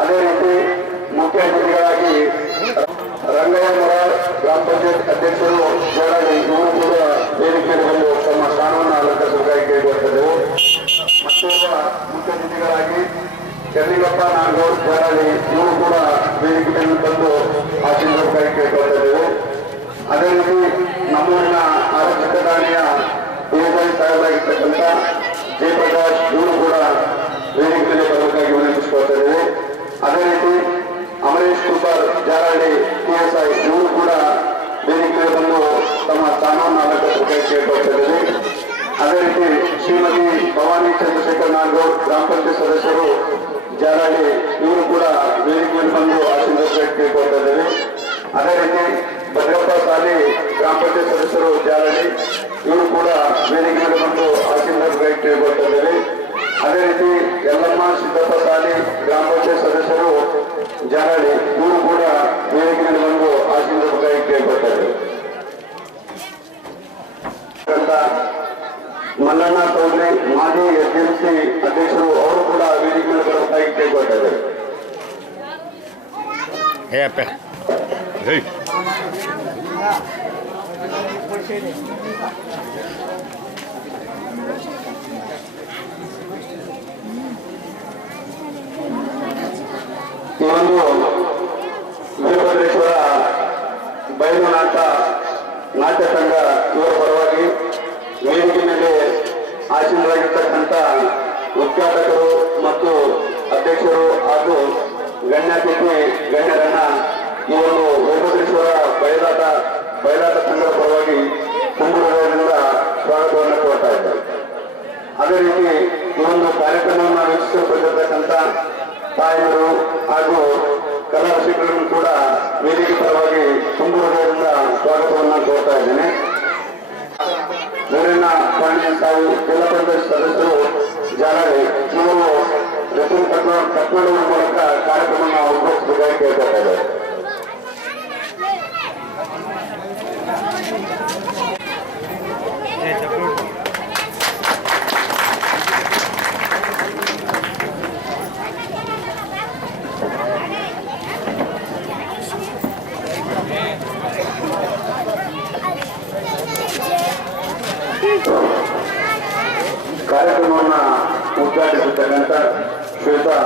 ಅದೇ ರೀತಿ ಮುಖ್ಯ ಅತಿಥಿಗಳಾಗಿ ರಂಗಯ್ಯನವರ ಗ್ರಾಮ ಪಂಚಾಯತ್ ಅಧ್ಯಕ್ಷರು ಜೋಡಾಡಿ ಇವರು ಕೂಡ ವೇದಿಕೆಯಲ್ಲಿ ಬಂದು ತಮ್ಮ ಸ್ಥಾನವನ್ನು ಅಲಂಕರಿಸುವುದಾಗಿ ಕೇಳಿಕೊಳ್ತಿದ್ದೆವು. ಮತ್ತೊಬ್ಬ ಮುಖ್ಯ ಅತಿಥಿಗಳಾಗಿ ಚಂದ್ರಿಗಪ್ಪ ನಾಗೌಡ್ ಜೋಡಾಡಿ ಇವರು ಕೂಡ ವೇದಿಕೆಯಲ್ಲಿ ಬಂದು ಆಶೀರ್ವಾದಕ್ಕಾಗಿ ಕೇಳಿಕೊಳ್ತಿದ್ದೆವು. ಅದೇ ರೀತಿ ನಮ್ಮೂರಿನ ಆರೋಗ್ಯ ಠಾಣೆಯ PSI ಸಾಹೇಬರಾಗಿರ್ತಕ್ಕಂಥ ಜಯಪ್ರಕಾಶ್ ಇವರು ಕೂಡ ವೇದಿಕೆಯಲ್ಲಿ ಬರಬೇಕಾಗಿ ವಿನಂತಿಸಿಕೊಳ್ತಿದ್ದೇವೆ. ಅದೇ ರೀತಿ ಅಮರೇಶ್ ಕುಮಾರ್ ಜಾರಹಳ್ಳಿ PSI ಇವರು ಕೂಡ ವೇದಿಕೆಯಲ್ಲಿ ಬಂದು ತಮ್ಮ ಸ್ಥಾನವನ್ನು ಅಲಂಕರಿಸಬೇಕಾಗಿ ಕೇಳಿಕೊಳ್ತಿದ್ದೇವೆ. ಅದೇ ರೀತಿ ಶ್ರೀಮತಿ ಭವಾನಿ ಚಂದ್ರಶೇಖರ್ ನಾಗೌಡ್ ಗ್ರಾಮ ಪಂಚಾಯತ್ ಸದಸ್ಯರು ಜಾರಹಳ್ಳಿ ಇವರು ಕೂಡ ವೇದಿಕೆಯಲ್ಲಿ ಬಂದು ಆಶೀರ್ವಾದಕ್ಕಾಗಿ ಕೇಳಿಕೊಳ್ತಿದ್ದೇವೆ. ಅದೇ ರೀತಿ ಭದ್ರಪ್ಪ ಸಾಲಿ ಗ್ರಾಮ ಪಂಚಾಯತ್ ಸದಸ್ಯರು ಜಾರಹಳ್ಳಿ ಇವರು ಕೂಡ ವೇದಿಕೆಯಲ್ಲಿ ಬಂದು ಆಶೀರ್ವಾದಕ್ಕಾಗಿ ಕೇಳಿಕೊಳ್ತಿದ್ದೇವೆ. ಅದೇ ರೀತಿ ಯಲ್ಲಮ್ಮ ಸಿದ್ದಪ್ಪ ಸಾಲಿ ಗ್ರಾಮ ಪಂಚಾಯತ್ ಸದಸ್ಯರು ಜಾರಹಳ್ಳಿ ಇವರು ಕೂಡ ವೇದಿಕೆಯಲ್ಲಿ ಬಂದು ಆಶೀರ್ವಾದಕ್ಕಾಗಿ ಕೇಳಿಕೊಳ್ತಾರೆ. ಮಲ್ಲಣ್ಣ ಚೌಧರಿ ಮಾಜಿ SMC ಅಧ್ಯಕ್ಷರು ಅವರು ಕೂಡ ವೇದಿಕೆಯಲ್ಲಿ ಬರಬೇಕಾಗಿ ಕೇಳಿಕೊಳ್ತಾರೆ. ಈ ಒಂದು ವೀರಭದ್ರೇಶ್ವರ ಬಯಲು ನಾಟ್ಯ ಸಂಘ ಇವರ ಪರವಾಗಿ ವೇದಿಕೆ ಮೇಲೆ ಆಸೀನರಾಗಿರ್ತಕ್ಕಂಥ ಉದ್ಘಾಟಕರು ಮತ್ತು ಅಧ್ಯಕ್ಷರು ಹಾಗೂ ಗಣ್ಯಾತಿಥಿ ಗಣ್ಯರನ್ನ ಈ ಒಂದು ವೀರಭದ್ರೇಶ್ವರ ಬಯಲಾಟ ಸಂಘದ ಪರವಾಗಿ ಕುಂಬಳದಿಂದ ಸ್ವಾಗತವನ್ನು ಕೋರ್ತಾ ಇದ್ದಾರೆ. ಅದೇ ರೀತಿ ಈ ಒಂದು ಕಾರ್ಯಕ್ರಮವನ್ನು ವೀಕ್ಷಿಸಲು ಬಂದಿರತಕ್ಕಂಥ ತಾಯರು ಹಾಗೂ ಕಲಾ ರಸಿಕರನ್ನು ಕೂಡ ವೇದಿಕೆ ಪರವಾಗಿ ಕುಂಬಳದಿಂದ ಸ್ವಾಗತವನ್ನು ಕೋರ್ತಾ ಇದ್ದೇನೆ. ಊರಿನ ಪಾಂಡ್ಯ ತಾವು ಜಿಲ್ಲಾ ಪಂಚಾಯತ್ ಸದಸ್ಯರು ಜಾರಹಳ್ಳಿ ಇವರು ರಿಪನ್ ಕಟ್ಮಾಡುವ ಮೂಲಕ ಕಾರ್ಯಕ್ರಮವನ್ನು ಉದ್ಘಾಟಿಸಬೇಕಾಗಿ ಕೇಳ್ಕೊಳ್ತಾ ಇದ್ದಾರೆ. ಕಾರ್ಯಕ್ರಮವನ್ನು ಉದ್ಘಾಟಿಸತಕ್ಕಂಥ ಶ್ವೇತಾ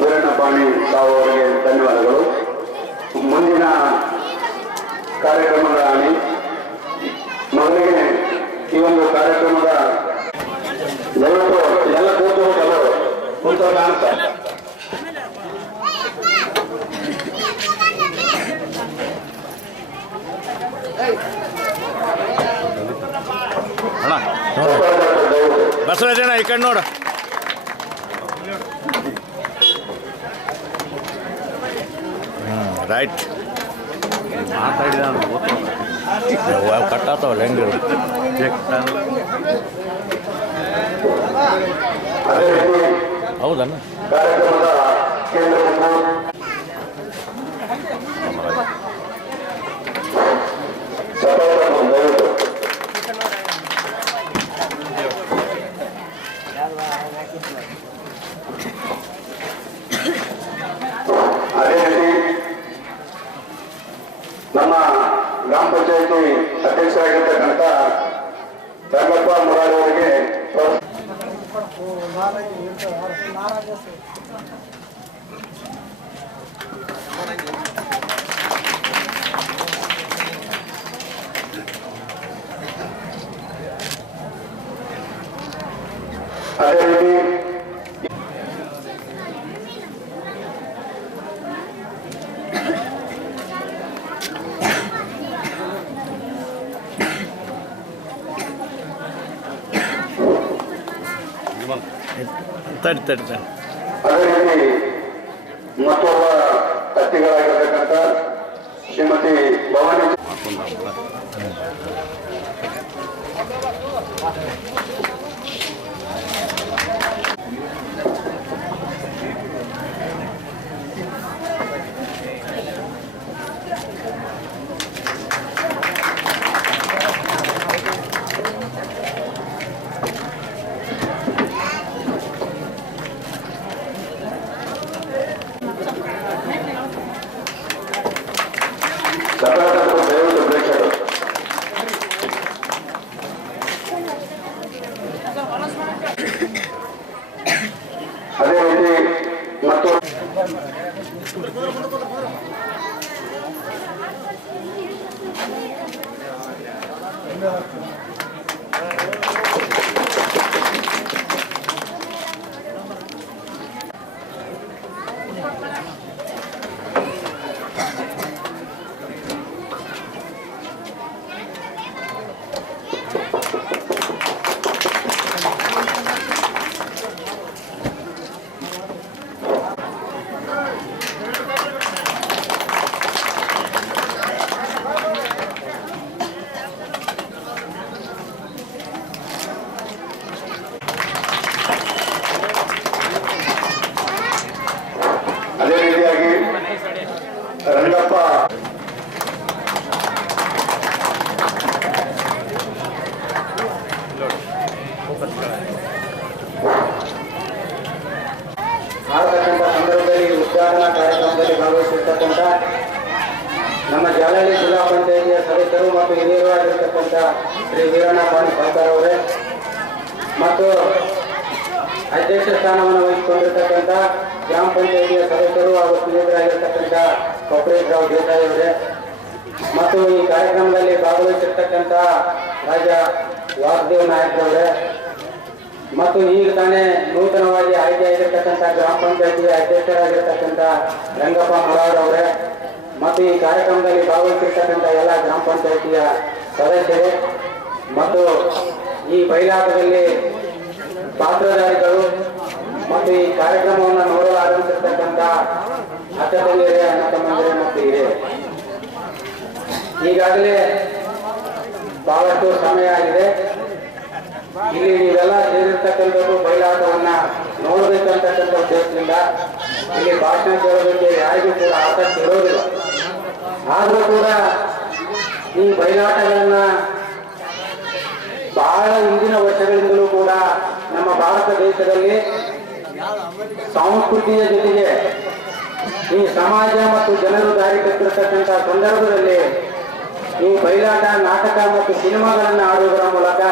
ವೀರಣ್ಣಪಾಣಿ ತಾವು ಅವರಿಗೆ ಧನ್ಯವಾದಗಳು. ಮುಂದಿನ ಕಾರ್ಯಕ್ರಮದ ಹಾನಿ ಮೊದಲಿಗೆ ಈ ಒಂದು ಕಾರ್ಯಕ್ರಮದ ದಯವಿಟ್ಟು ಎಲ್ಲ ಕೂತು ಕೆಲವರು ಕೂತ ಕಾಣುತ್ತಾ ಬಸವರಾಜಣ್ಣ ಈ ಕಡೆ ನೋಡು. ರೈಟ್ ಮಾತಾಡಿದ ಕಟ್ಟಾತವಲ್ಲ ಹೆಂಗೆ ಹೌದಣ್ಣ. ಅದೇ ರೀತಿ ನಮ್ಮ ಗ್ರಾಮ ಪಂಚಾಯತಿ ಅಧ್ಯಕ್ಷರಾಗಿರ್ತಕ್ಕಂಥ ರಂಗಪ್ಪ ಮುರಾರಿ ಅವರಿಗೆ ಅದೇ ರೀತಿ ತಡಿ ಅದೇ ರೀತಿ ಮತ್ತೊಬ್ಬ ಅತಿಥಿಗಳಾಗಿರ್ತಕ್ಕಂಥ ಶ್ರೀಮತಿ ಭವಾನಿ ಸಕಾರಾತ್ಮಕ ದಯವಿಟ್ಟು ಪ್ರೇಕ್ಷಕರು. ಅದೇ ರೀತಿ ಮತ್ತು ಅದೇ ರೀತಿಯಾಗಿ ರಂಗಪ್ಪ ಆಗತಕ್ಕಂಥ ಸಂದರ್ಭದಲ್ಲಿ ಉದ್ಘಾಟನಾ ಕಾರ್ಯಕ್ರಮದಲ್ಲಿ ಭಾಗವಹಿಸಿರ್ತಕ್ಕಂಥ ನಮ್ಮ ಜಾಲಹಳ್ಳಿ ಜಿಲ್ಲಾ ಪಂಚಾಯಿತಿಯ ಸದಸ್ಯರು ಮತ್ತು ಹಿರಿಯರು ಆಗಿರ್ತಕ್ಕಂಥ ಶ್ರೀ ವೀರಣ್ಣ ಪಾಣಿ ಸರ್ಕಾರ್ ಅವರೇ ಮತ್ತು ಅಧ್ಯಕ್ಷ ಸ್ಥಾನವನ್ನು ವಹಿಸಿಕೊಂಡಿರ್ತಕ್ಕಂಥ ಗ್ರಾಮ ಪಂಚಾಯಿತಿಯ ಸದಸ್ಯರು ಹಾಗೂ ಸ್ನೇಹಿತರಾಗಿರ್ತಕ್ಕಂಥ ಕೊಪರೇಟ್ ರಾವ್ ದೇಸಾಯಿ ಅವರೇ ಮತ್ತು ಈ ಕಾರ್ಯಕ್ರಮದಲ್ಲಿ ಭಾಗವಹಿಸಿರ್ತಕ್ಕಂಥ ರಾಜ ವಾಸುದೇವ್ ನಾಯಕ್ ಅವರೇ ಮತ್ತು ಈಗ ತಾನೇ ನೂತನವಾಗಿ ಆಯ್ಕೆಯಾಗಿರ್ತಕ್ಕಂಥ ಗ್ರಾಮ ಪಂಚಾಯಿತಿಯ ಅಧ್ಯಕ್ಷರಾಗಿರ್ತಕ್ಕಂಥ ರಂಗಪ್ಪ ಮೊರಾಡ್ ಅವರೇ ಮತ್ತು ಈ ಕಾರ್ಯಕ್ರಮದಲ್ಲಿ ಭಾಗವಹಿಸಿರ್ತಕ್ಕಂಥ ಎಲ್ಲ ಗ್ರಾಮ ಪಂಚಾಯಿತಿಯ ಸದಸ್ಯರೇ ಮತ್ತು ಈ ಬಯಲಾಟದಲ್ಲಿ ಪಾತ್ರಧಾರಿಗಳು ಮತ್ತು ಈ ಕಾರ್ಯಕ್ರಮವನ್ನು ನೋಡಲು ಆಗಮಿಸಿರ್ತಕ್ಕಂಥ ಅಕ್ಕ ತಂಗಿಯರೇ, ಅಣ್ಣ ತಮ್ಮಂದಿರೇ ಮತ್ತು ಹಿರಿಯರೇ, ಈಗಾಗಲೇ ಬಹಳಷ್ಟು ಸಮಯ ಆಗಿದೆ. ಇಲ್ಲಿ ನೀವೆಲ್ಲ ಸೇರಿರ್ತಕ್ಕಂಥದ್ದು ಬಯಲಾಟವನ್ನ ನೋಡಬೇಕಂತಕ್ಕಂಥ ಉದ್ದೇಶದಿಂದ ಇಲ್ಲಿ ಭಾಷಣ ಕೇಳೋದಕ್ಕೆ ಯಾರಿಗೂ ಕೂಡ ಆಸಕ್ತಿ ಇರೋದಿಲ್ಲ. ಆದರೂ ಕೂಡ ಈ ಬಯಲಾಟಗಳನ್ನ ಬಹಳ ಹಿಂದಿನ ವರ್ಷಗಳಿಂದಲೂ ಕೂಡ ನಮ್ಮ ಭಾರತ ದೇಶದಲ್ಲಿ ಸಂಸ್ಕೃತಿಯ ಜೊತೆಗೆ ಈ ಸಮಾಜ ಮತ್ತು ಜನರು ದಾರಿ ತಪ್ಪಿರತಕ್ಕಂಥ ಸಂದರ್ಭದಲ್ಲಿ ಈ ಬಯಲಾಟ, ನಾಟಕ ಮತ್ತು ಸಿನಿಮಾಗಳನ್ನು ಆಡುವುದರ ಮೂಲಕ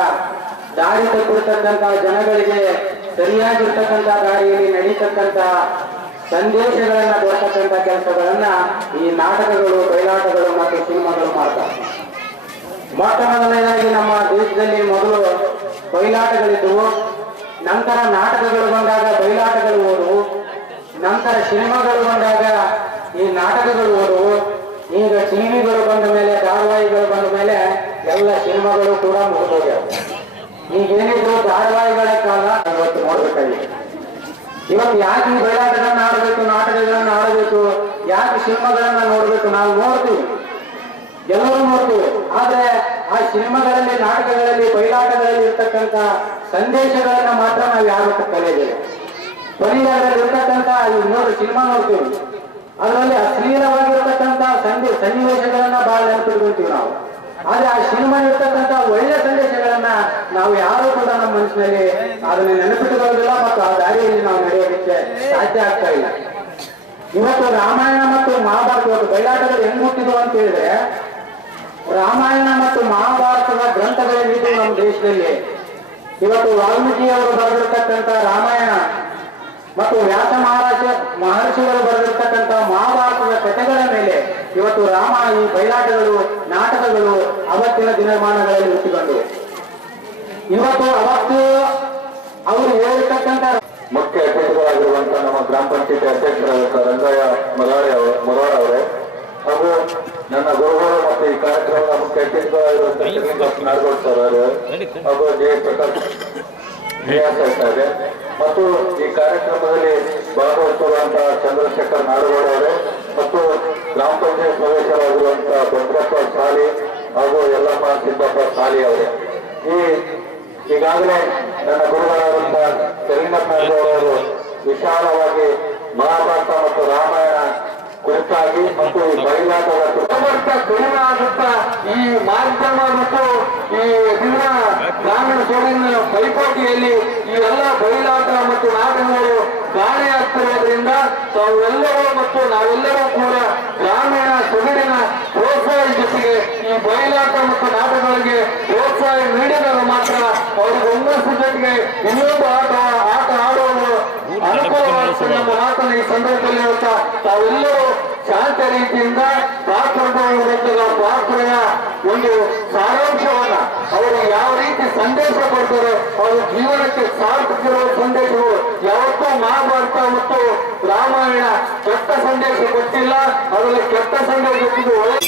ದಾರಿ ತಪ್ಪಿರತಕ್ಕಂಥ ಜನಗಳಿಗೆ ಸರಿಯಾಗಿರ್ತಕ್ಕಂಥ ದಾರಿಯಲ್ಲಿ ನಡೀತಕ್ಕಂಥ ಸಂದೇಶಗಳನ್ನ ಕೊಡ್ತಕ್ಕಂಥ ಕೆಲಸಗಳನ್ನ ಈ ನಾಟಕಗಳು, ಬಯಲಾಟಗಳು ಮತ್ತು ಸಿನಿಮಾಗಳು ಮಾಡ್ತಾರೆ. ಮೊಟ್ಟ ಮೊದಲನೇದಾಗಿ ನಮ್ಮ ದೇಶದಲ್ಲಿ ಮೊದಲು ಬಯಲಾಟಗಳಿದ್ದವು, ನಂತರ ನಾಟಕಗಳು ಬಂದಾಗ ಬಯಲಾಟಗಳು ಓದುವು, ನಂತರ ಸಿನಿಮಾಗಳು ಬಂದಾಗ ಈ ನಾಟಕಗಳು ಓದುವು, ಈಗ ಟಿವಿಗಳು ಬಂದ ಮೇಲೆ, ಧಾರಾವಾಹಿಗಳು ಬಂದ ಮೇಲೆ ಎಲ್ಲ ಸಿನಿಮಾಗಳು ಕೂಡ ಮುಗಿದೋಗ್ಯಾವ. ಈಗೇನಿದ್ರು ಧಾರಾವಾಹಿಗಳ ಕಾಲ ಇವತ್ತು ನೋಡ್ಬೇಕಾಗಿದೆ. ಇವತ್ತು ಯಾಕೆ ಈ ಬಯಲಾಟಗಳನ್ನ ಆಡಬೇಕು, ನಾಟಕಗಳನ್ನ ಆಡಬೇಕು, ಯಾಕೆ ಸಿನಿಮಾಗಳನ್ನ ನೋಡ್ಬೇಕು? ನಾವು ನೋಡ್ತೀವಿ, ಎಲ್ಲರೂ ನೋಡ್ತೀವಿ. ಆದ್ರೆ ಆ ಸಿನಿಮಾಗಳಲ್ಲಿ, ನಾಟಕಗಳಲ್ಲಿ, ಬಯಲಾಟಗಳಲ್ಲಿ ಇರ್ತಕ್ಕಂಥ ಸಂದೇಶಗಳನ್ನ ಮಾತ್ರ ನಾವು ಯಾರು ಕಲಿಯಬೇಕು. ಕೊನೆಗೆ ಅದರಲ್ಲಿ ಇರ್ತಕ್ಕಂಥ ನೋಡಿ ಸಿನಿಮಾ ನೋಡ್ತೀವಿ, ಅದರಲ್ಲಿ ಅಶ್ಲೀಲವಾಗಿರ್ತಕ್ಕಂಥ ಸನ್ನಿವೇಶಗಳನ್ನ ಬಹಳ ನೆನಪಿಟ್ಕೊಳ್ತೀವಿ ನಾವು. ಆದ್ರೆ ಆ ಸಿನಿಮಾ ಇರ್ತಕ್ಕಂಥ ಒಳ್ಳೆ ಸಂದೇಶಗಳನ್ನ ನಾವು ಯಾರು ಕೂಡ ನಮ್ಮ ಮನಸ್ಸಿನಲ್ಲಿ ಅದನ್ನ ನೆನಪಿಟ್ಟುಕೊಳ್ಳೋದಿಲ್ಲ ಮತ್ತು ಆ ದಾರಿಯಲ್ಲಿ ನಾವು ನಡೆಯೋದಕ್ಕೆ ಸಾಧ್ಯ ಆಗ್ತಾ ಇಲ್ಲ. ಇವತ್ತು ರಾಮಾಯಣ ಮತ್ತು ಮಹಾಭಾರತ, ಇವತ್ತು ಬಯಲಾಟಗಳು ಹೆಂಗ್ ಹುಟ್ಟಿದ್ವು ಅಂತ ಹೇಳಿದ್ರೆ, ರಾಮಾಯಣ ಮತ್ತು ಮಹಾಭಾರತದ ಗ್ರಂಥಗಳೇನಿದ್ದು ನಮ್ಮ ದೇಶದಲ್ಲಿ, ಇವತ್ತು ವಾಲ್ಮೀಕಿಯವರು ಬರೆದಿರ್ತಕ್ಕಂಥ ರಾಮಾಯಣ ಮತ್ತು ವ್ಯಾಸ ಮಹರ್ಷಿಗಳು ಬರೆದಿರ್ತಕ್ಕಂಥ ಮಹಾಭಾರತದ ಕಥೆಗಳ ಮೇಲೆ ಇವತ್ತು ರಾಮ, ಈ ಬಯಲಾಟಗಳು, ನಾಟಕಗಳು ಅವತ್ತಿನ ದಿನಮಾನಗಳಲ್ಲಿ ಹುಟ್ಟಿಕೊಂಡವು. ಇವತ್ತು ಅವತ್ತು ಅವರು ಹೇಳಿರ್ತಕ್ಕಂಥ ಮುಖ್ಯ ಅತಿಥಿಗಳಾಗಿರುವಂತಹ ನಮ್ಮ ಗ್ರಾಮ ಪಂಚಾಯತಿ ಅಧ್ಯಕ್ಷರಾದ ರಂಗಯ್ಯ ಮೊರಾಡ್ ಅವರೇ ಹಾಗೂ ನನ್ನ ಗುರುಗಳು ಮತ್ತು ಈ ಕಾರ್ಯಕ್ರಮದ ಮುಖ್ಯ ಅತಿಥಿಗಳಾಗಿರುವಂತಹ ನಾಡಗೌಡ ಸರ್ ಹಾಗೂ ಜೆ ಪ್ರಕಾಶ್ ಇದೆ ಮತ್ತು ಈ ಕಾರ್ಯಕ್ರಮದಲ್ಲಿ ಭಾಗವಹಿಸುವಂತಹ ಚಂದ್ರಶೇಖರ್ ನಾಡಗೌಡ ಅವರೇ ಮತ್ತು ಗ್ರಾಮ ಪಂಚಾಯತ್ ಸದಸ್ಯರಾಗಿರುವಂತಹ ಭದ್ರಪ್ಪ ಸಾಲಿ ಹಾಗೂ ಯಲ್ಲಮ್ಮ ಸಿದ್ದಪ್ಪ ಸಾಲಿ ಅವರೇ. ಈಗಾಗಲೇ ನನ್ನ ಗುರುಗಳಾದಂತಹ ಶ್ರೀನಾಥ್ ನಾಡಗೌಡ ಅವರು ವಿಶಾಲವಾಗಿ ಮಹಾಭಾರತ ಮತ್ತು ರಾಮಾಯಣ ಕುರಿತಾಗಿ ಮತ್ತು ಈ ಬಯಲಾಟದ ಕಡಿಮೆ ಆಗುತ್ತಾ ಈ ಮಾಧ್ಯಮ ಮತ್ತು ಈ ಗ್ರಾಮೀಣ ಸೋಡಿನ ಪೈಪೋಟಿಯಲ್ಲಿ ಈ ಎಲ್ಲ ಬಯಲಾಟ ಮತ್ತು ನಾಟಕಗಳು ಕಾಣೆಯಾಗ್ತಿರೋದ್ರಿಂದ ತಾವೆಲ್ಲರೂ ಮತ್ತು ನಾವೆಲ್ಲರೂ ಕೂಡ ಗ್ರಾಮೀಣ ಸೊಗಡಿನ ಪ್ರೋತ್ಸಾಹ ಜೊತೆಗೆ ಈ ಬಯಲಾಟ ಮತ್ತು ನಾಟಕಗಳಿಗೆ ಪ್ರೋತ್ಸಾಹ ನೀಡಿದಾಗ ಮಾತ್ರ ಅವ್ರಿಗೆ ಒಂದಷ್ಟು ಜೊತೆಗೆ ಇನ್ನೊಂದು ಆಟ ಆಡುವುದು ಅನುಕೂಲವಾಗುತ್ತದೆ ಎಂಬ ಮಾತನ್ನು ಈ ಸಂದರ್ಭದಲ್ಲಿ ಹೇಳ್ತಾ ತಾವೆಲ್ಲರೂ ಶಾಂತ ರೀತಿಯಿಂದ ಪಾತ್ರದ ಪಾತ್ರೆಯ ಒಂದು ಸಾರಾಂಶವನ್ನ ಅವರು ಯಾವ ರೀತಿ ಸಂದೇಶ ಕೊಡ್ತಾರೆ ಅವರ ಜೀವನಕ್ಕೆ ಸಾರ್ಥಕಿರುವ ಸಂದೇಶಗಳು ಯಾವತ್ತೂ ಮಹಾಭಾರತ ಮತ್ತು ರಾಮಾಯಣ ಕೆಟ್ಟ ಸಂದೇಶ ಕೊಟ್ಟಿಲ್ಲ. ಅದರಲ್ಲಿ ಕೆಟ್ಟ ಸಂದೇಶ ಕೊಟ್ಟಿದ್ದು ಒಳ್ಳೆ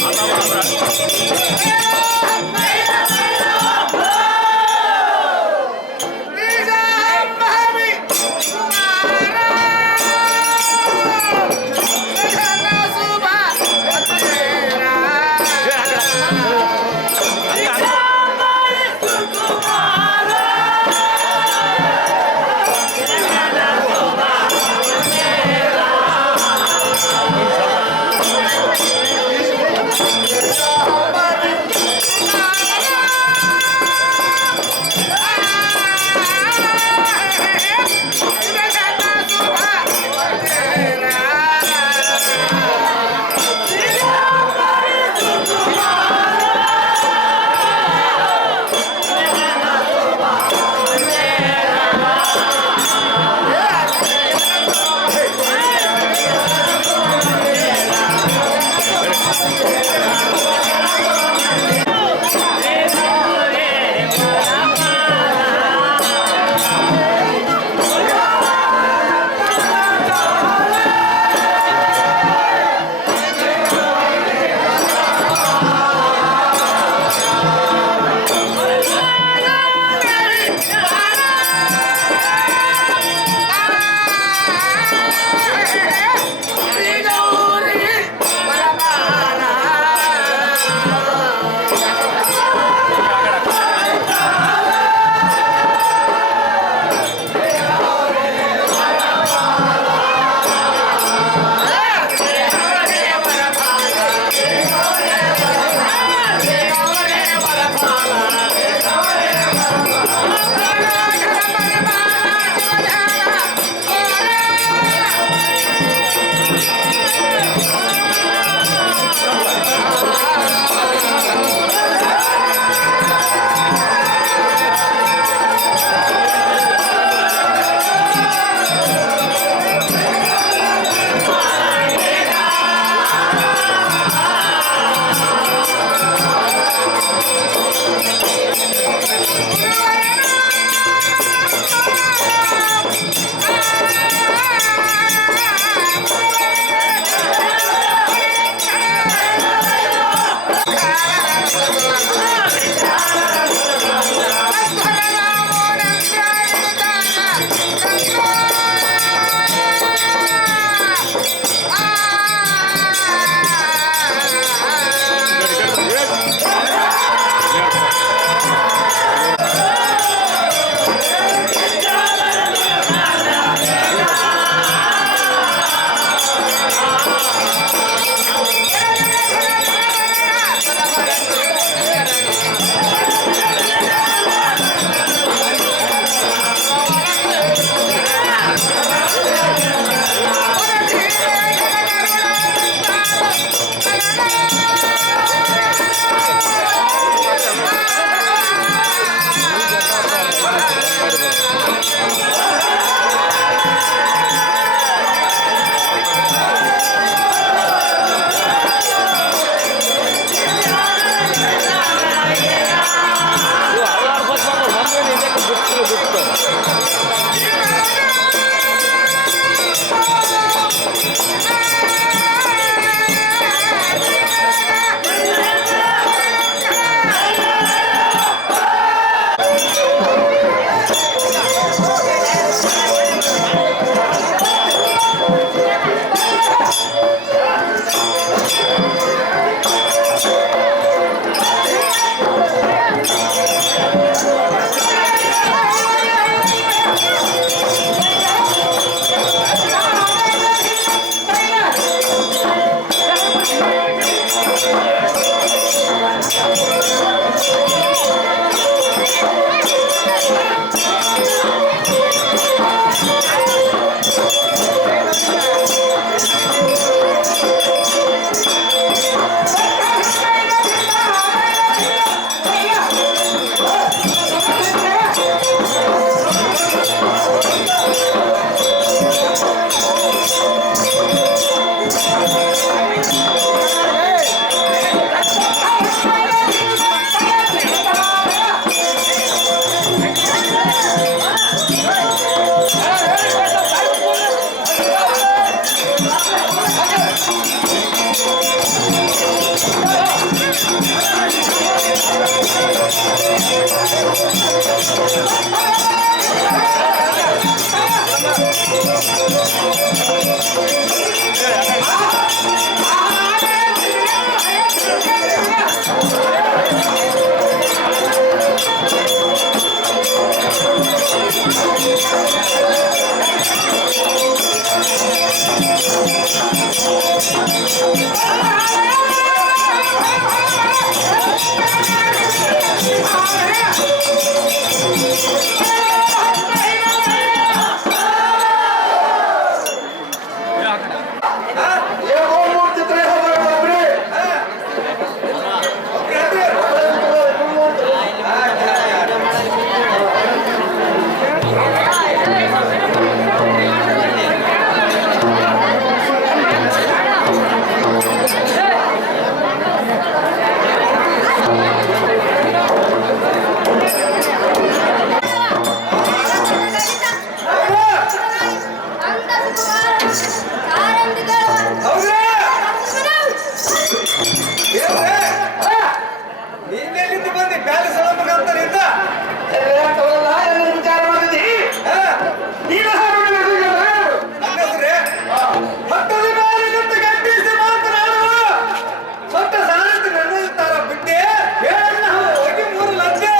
ನೀನೆಲ್ಲಿದ್ದು ಬಂದಿ ಪ್ಯಾಲೇಸ್ ಒಳಗಂತ ನಿಂತ ವಿಚಾರ ಮಾಡಿದಿ ನೀನು ನನ್ನ ಹೆಸರೇ ಹತ್ತದ ಮೇಲೆ ನಿಂತು ಗಟ್ಟಿಸಿ ಮಾತನಾಡುವ ಸೊಟ್ಟ ಸಾರಥಿ ನನ್ನ ತರ ಬಿಟ್ಟೆ ಹೇಳ ಹೋಗಿ 3 ಲಂಚೆ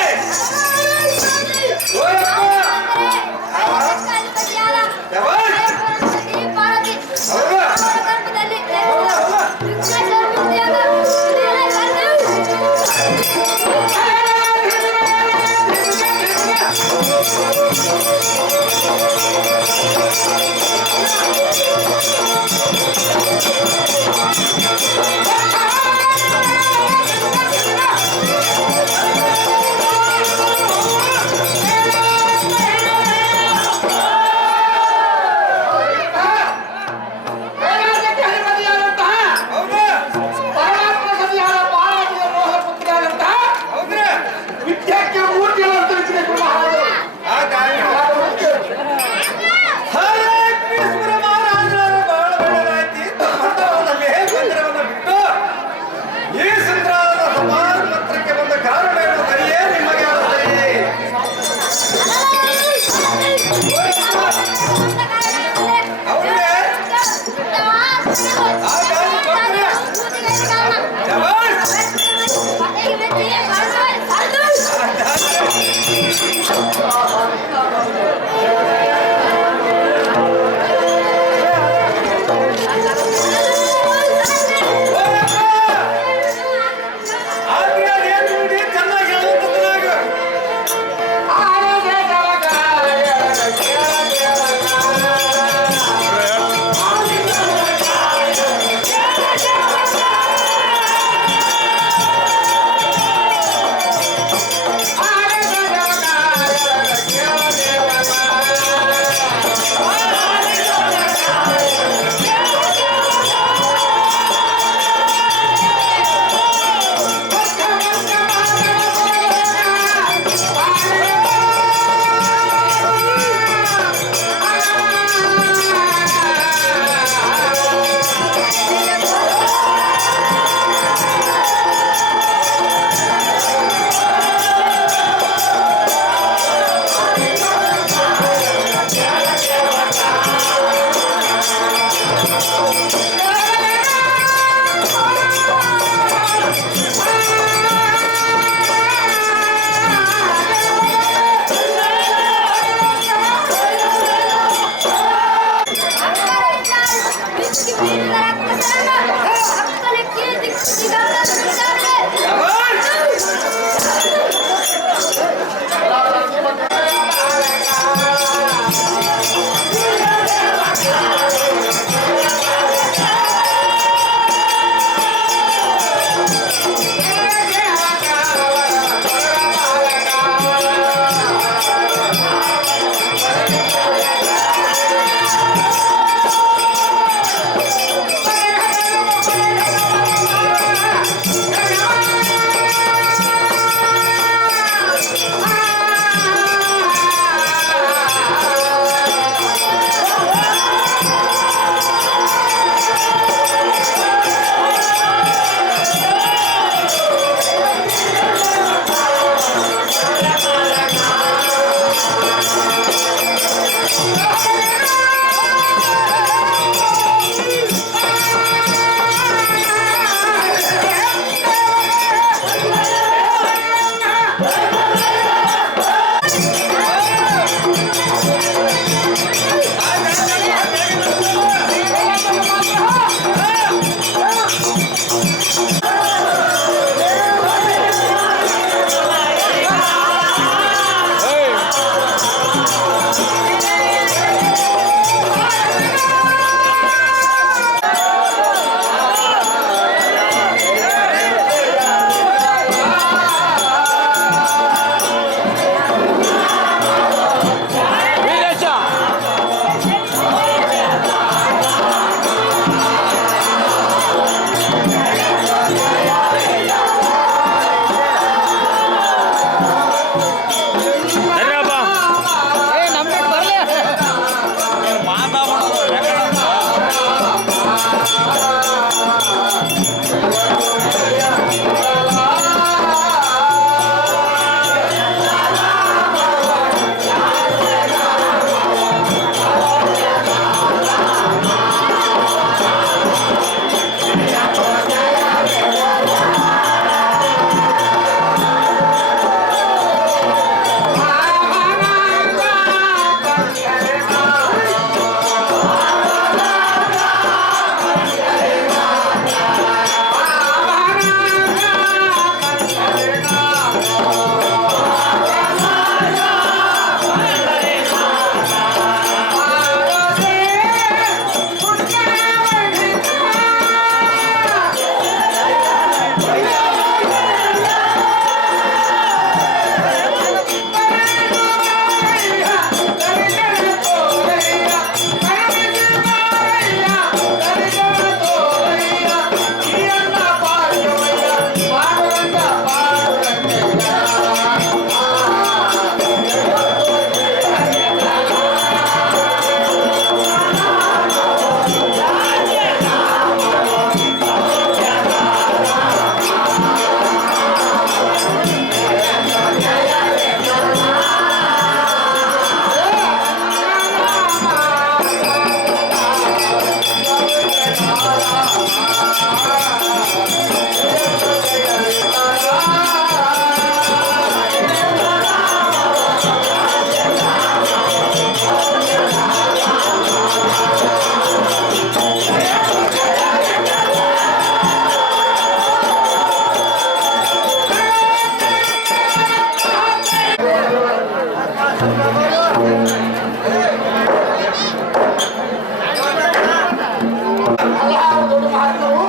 ದೊಡ್ಡ ಮಹಾತ್ಮರು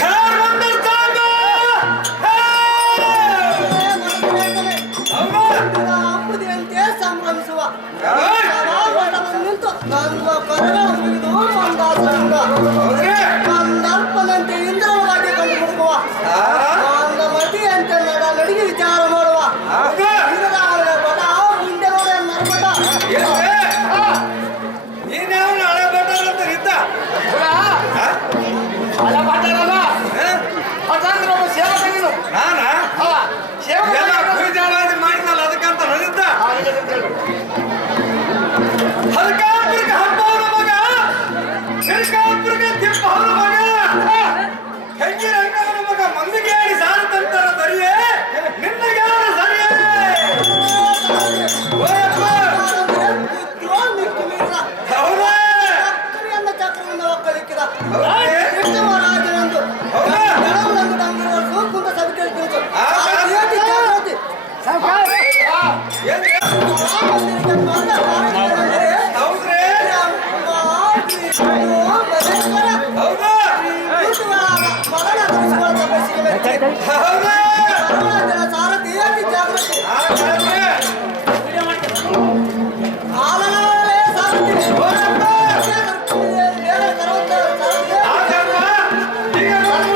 ಯಾರು ಬಂದಿರ್ತಾರ? ಅಂಬುದಿಯಂತೆ ಸಂಭ್ರಮಿಸುವ ನಿಂತು ನನ್ನ ಕರಗಳ ಮುಗಿದು ಒಂದಾಸಂಗ ಒಂದರ್ಪನಂತೆ ಇಂದ್ರನ ಬಗ್ಗೆ ಕಂಡು ಹುಡುಕುವ ನನ್ನ ಮತಿಯಂತೆ ನಡಿಗೆ ವಿಚಾರ ಮಾಡುವ ಬಡ ಮುಂದೆ ನೋಡ ನರ್ಮಟ ನೀನ್ಯಾವ ಹಳೆ ಬಟ್ಟಾರಂತ ಇದ್ದ ಹಳೆ ಬಾಟರಲ್ಲ ಅದಂದ್ರೆ ಒಬ್ಬ ಸೇವಕನಿನು ನಾನಾ ಸೇವಕ ಎಲ್ಲ ಪೂಜಾರಾಧನೆ ಮಾಡಿದ್ನಲ್ಲ ಅದಕ್ಕಂತ ನಡಿದ್ದ ಹಲ್ಕಾಪುರಕ್ಕೆ ಹಬ್ಬ ಅವನ ಮಗ ಶಿರ್ಕಾಪುರಕ್ಕೆ ತಿಪ್ಪ ಅವನ ಮಗ ಹೆಂಗಿ ರಂಗವನ ಮಗ ಮಂದಿಗೆ ಹೇಳಿ ಸಾರತಂತರ ಸರಿಯೇ ನಿನ್ನಗೆ ಸರಿಯೇ ಓಯಪ್ಪ ಹೌದಾ ಚಕ್ರದಿಂದ ಒಕ್ಕಲಿಕ್ಕಿದ ಹೌದೇ? ಮಹಾರಾಜನಂದು ಹೌದಾ? ಕುಂತ ಸಭೆ ಕೇಳ್ತಿತ್ತು ಆ, ಏನ್ರಿ? ಹೌದ್ರಿ ಹೌದಾ ಹೌದಾ ಸಾರಥಿ ಜಾಗೃತಿ ಆ ಕಳ್ರಿ. ಆದಮ್ಮ, ಈಗ ನೋಡು.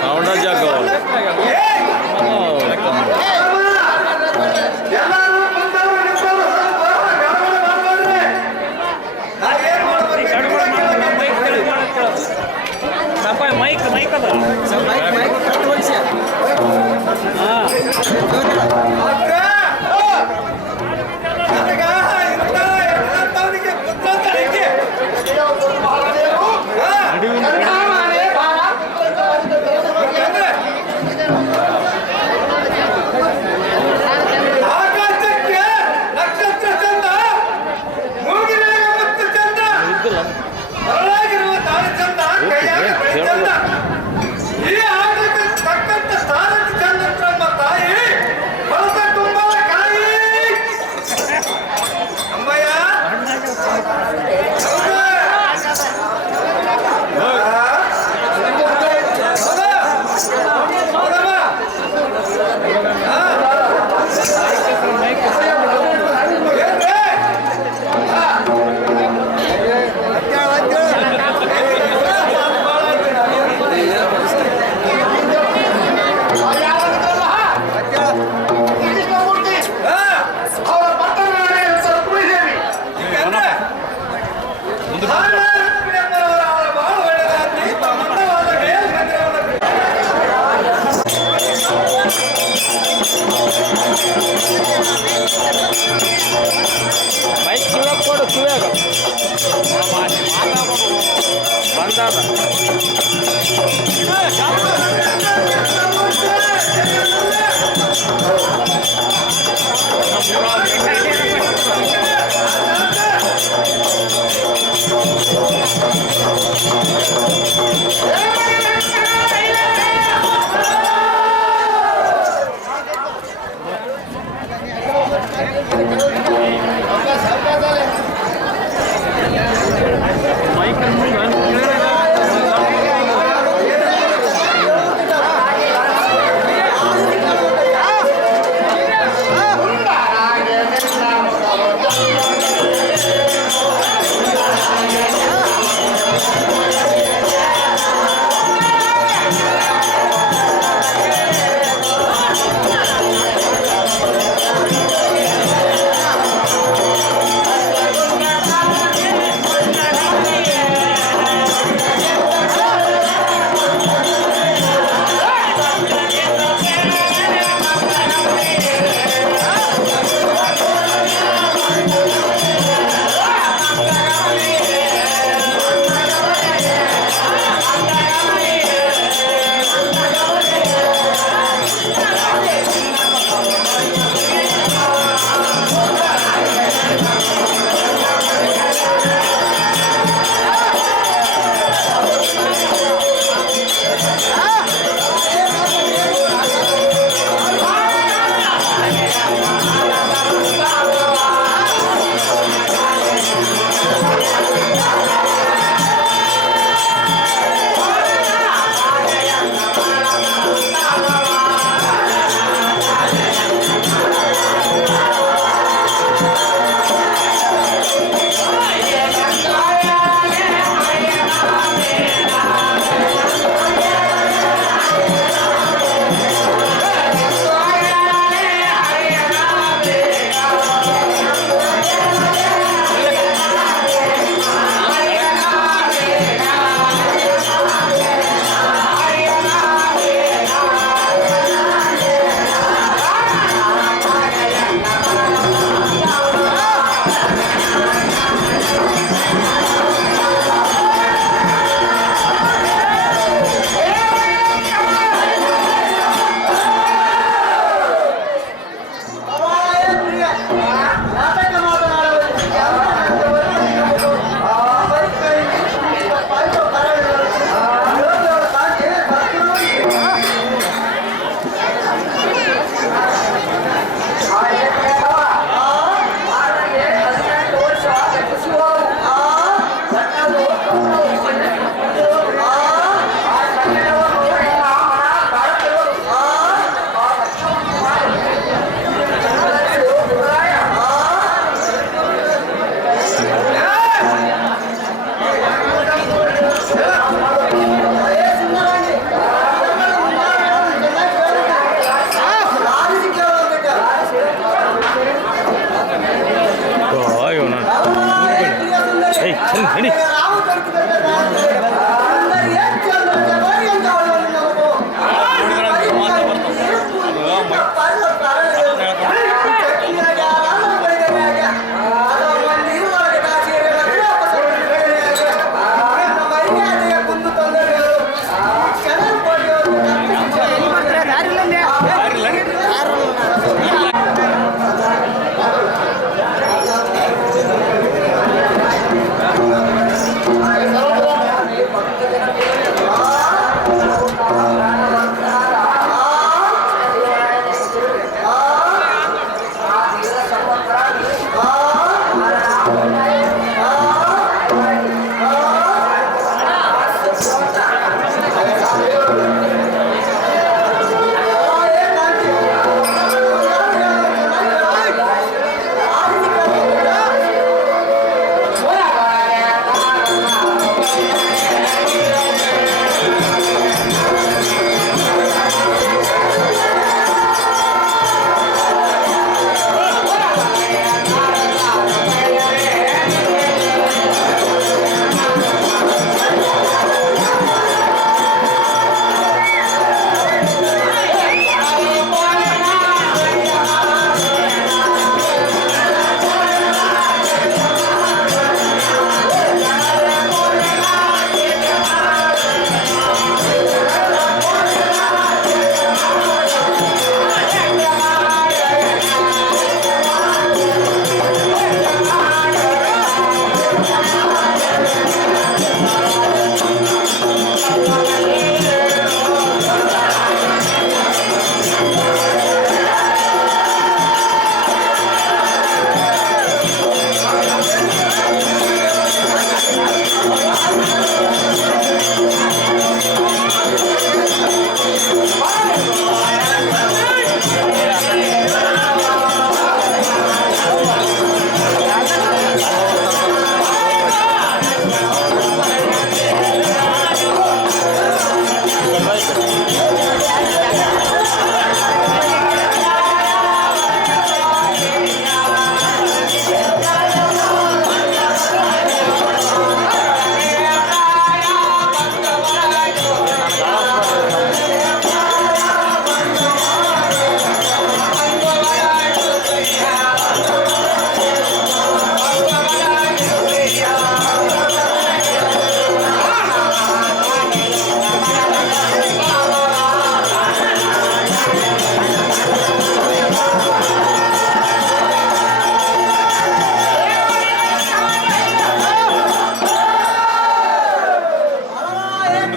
ಸೌಂಡ ಜಾಗ ಮೈಕ್ ಮೈಕ್ ಅದ ಈ ಆಟಕ್ಕೆ ತಕ್ಕಂತ ಸ್ಥಾನಕ್ಕೆ ಚಂದ ತಾಯಿ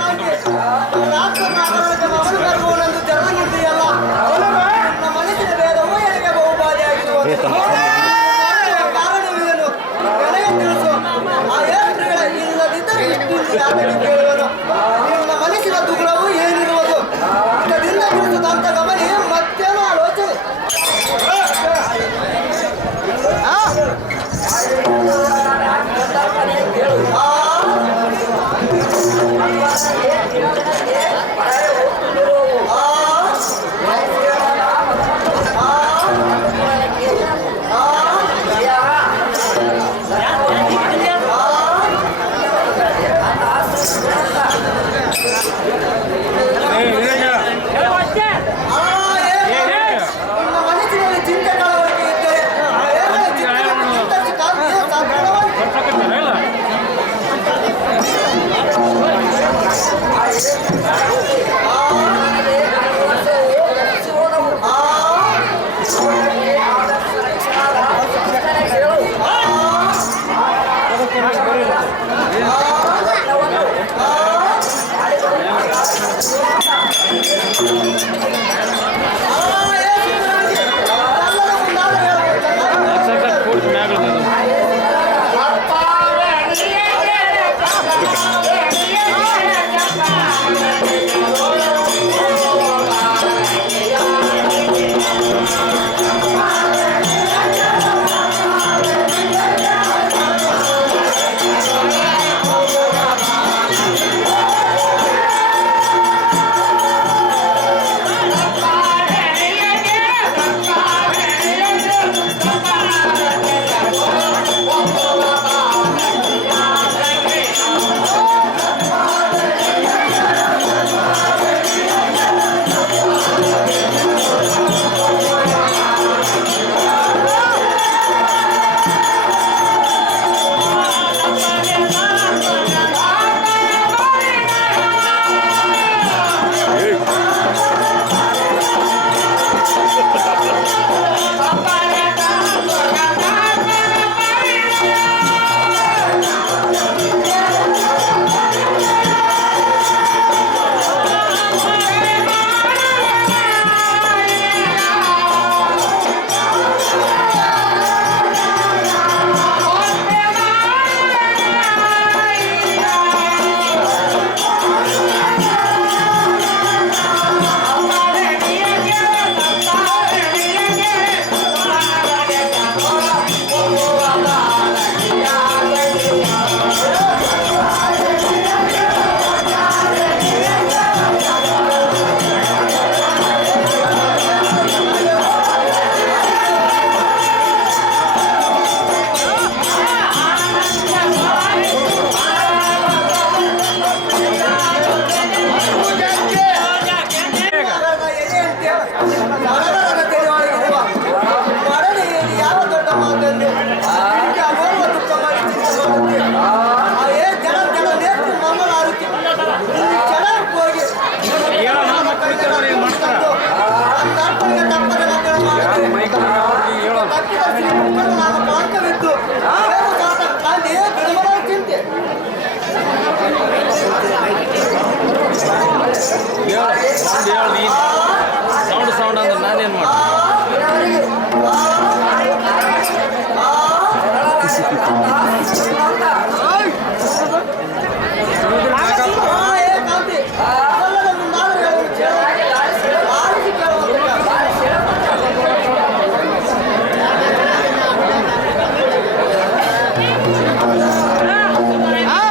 ಕಾಂತಿ ರಾಷ್ಟ್ರನ ಆಭರಣಕ್ಕೆ ಮಗಳು ಕರ್ಮವನೆಂದು ಜನ ನೀಡಿದೆಯಲ್ಲ ನನ್ನ ಮನಸ್ಸಿನ ಭೇದವು ಎನಗೆ ಬಹುಬಾಧಿಯಾಗಿರುವುದು ಕಾರಣವೇನು ನನಗೆ ತಿಳಿಸು ಆ ಏಪ್ರಿಗಳ ಇಲ್ಲದಿದ್ದರೆ ಇಷ್ಟು ಯಾಕೆ ಕೇಳುವನು ನಿನ್ನ ಮನಸ್ಸಿನ ದುಗುಳವು ಏನಿರುವುದು ಇದರಿಂದ ತಿಳಿಸುತ್ತಂತ ಗಮನಿ ಮತ್ತೇನು ಆಲೋಚನೆ ನಿಮ್ಮ ಮನಸ್ಸಿನಲ್ಲಿ ಚಿಂತೆ ಕಳವಳಿಕೆ ಇದ್ದರೆ ಚಿಂತಿಸಿ ಕಾಂತಿಯ ಸಾಧಾರಣವಾಗಿ ಸೌಂಡ್ ಅಂದ್ರೆ ನಾನೇನು ಮಾಡಿ ಆ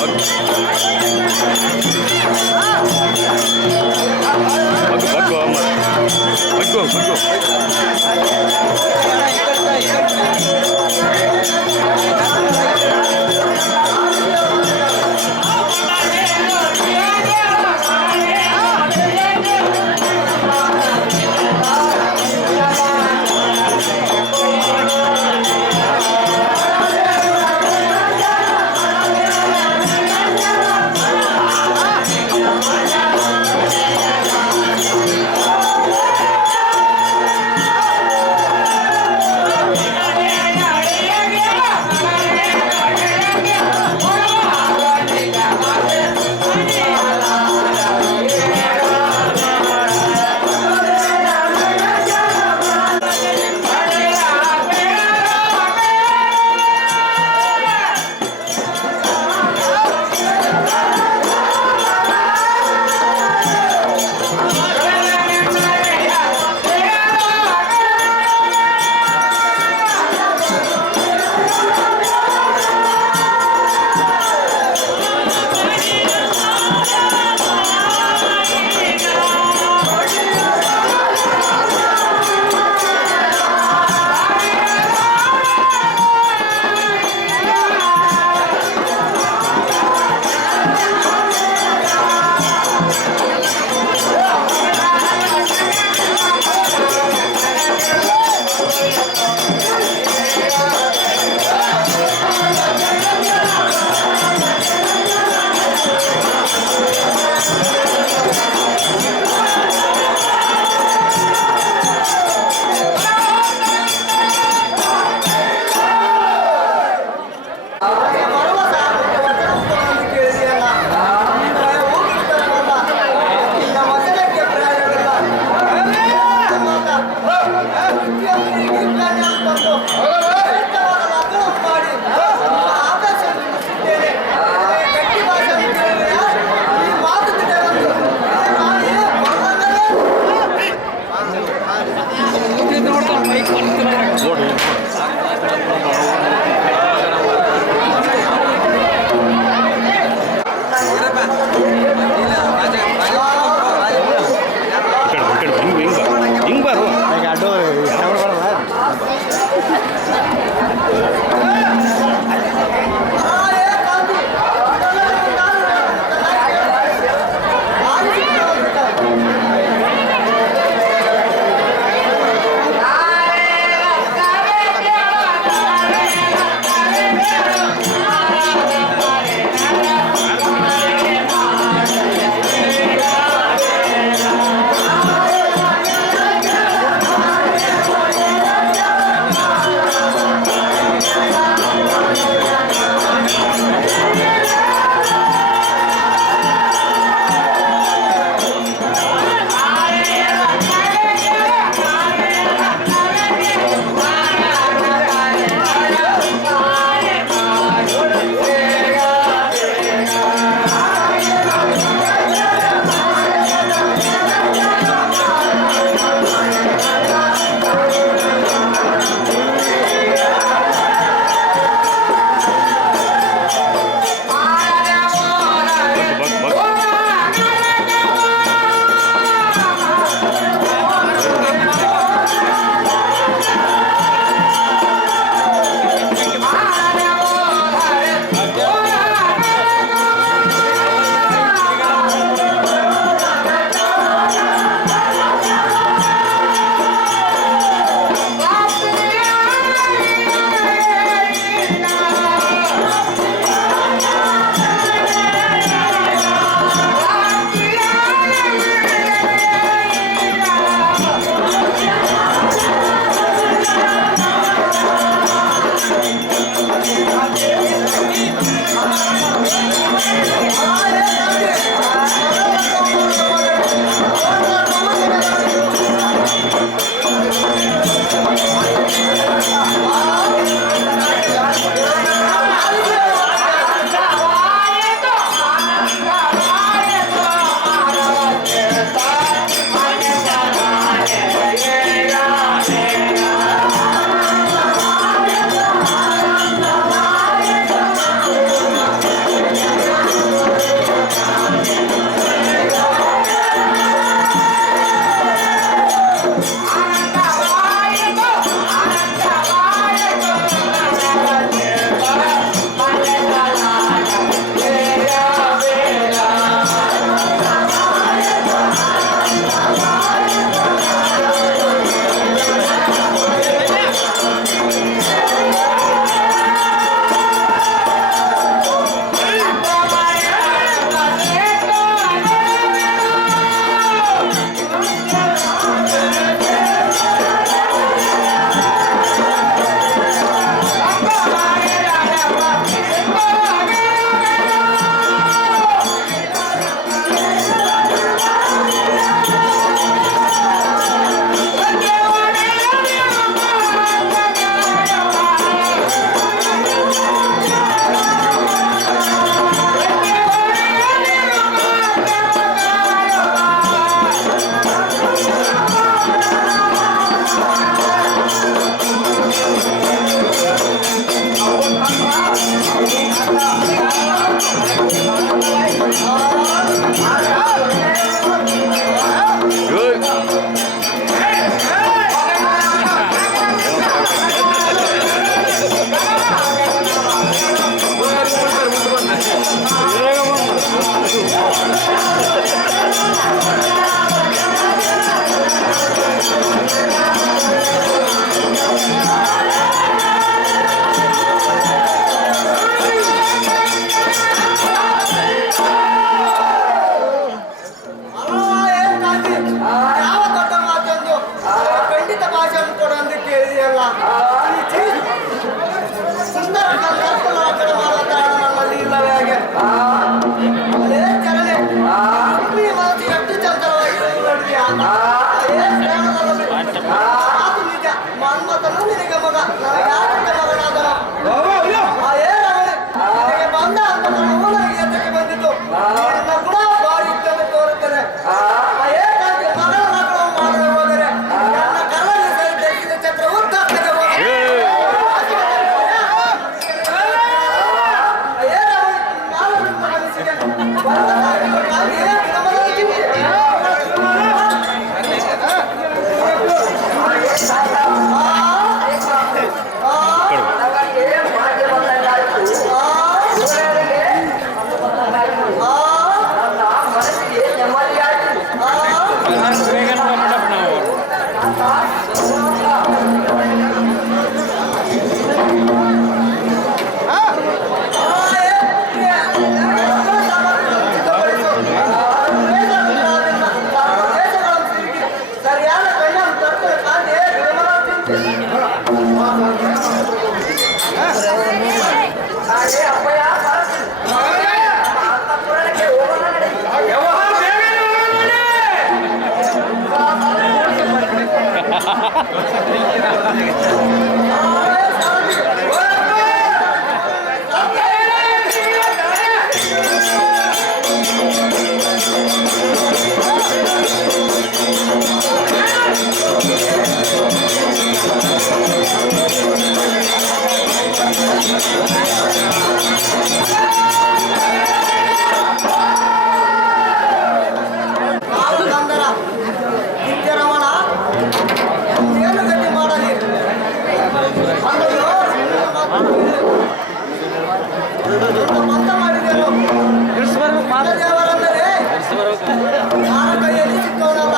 Yeah. ಕಾಲು ಗಂಧರ ನಿತ್ಯರಮಣ ಏನು ಗತಿ ಮಾಡಲಿ ಅಲ್ಲಯ್ಯೋ ಬಂದ ಮಾಡಿದೆನು ದೇವರಂದರೆ ಯಾರ ಕೈಯಲ್ಲಿ ಸಿಕ್ಕವನಲ್ಲ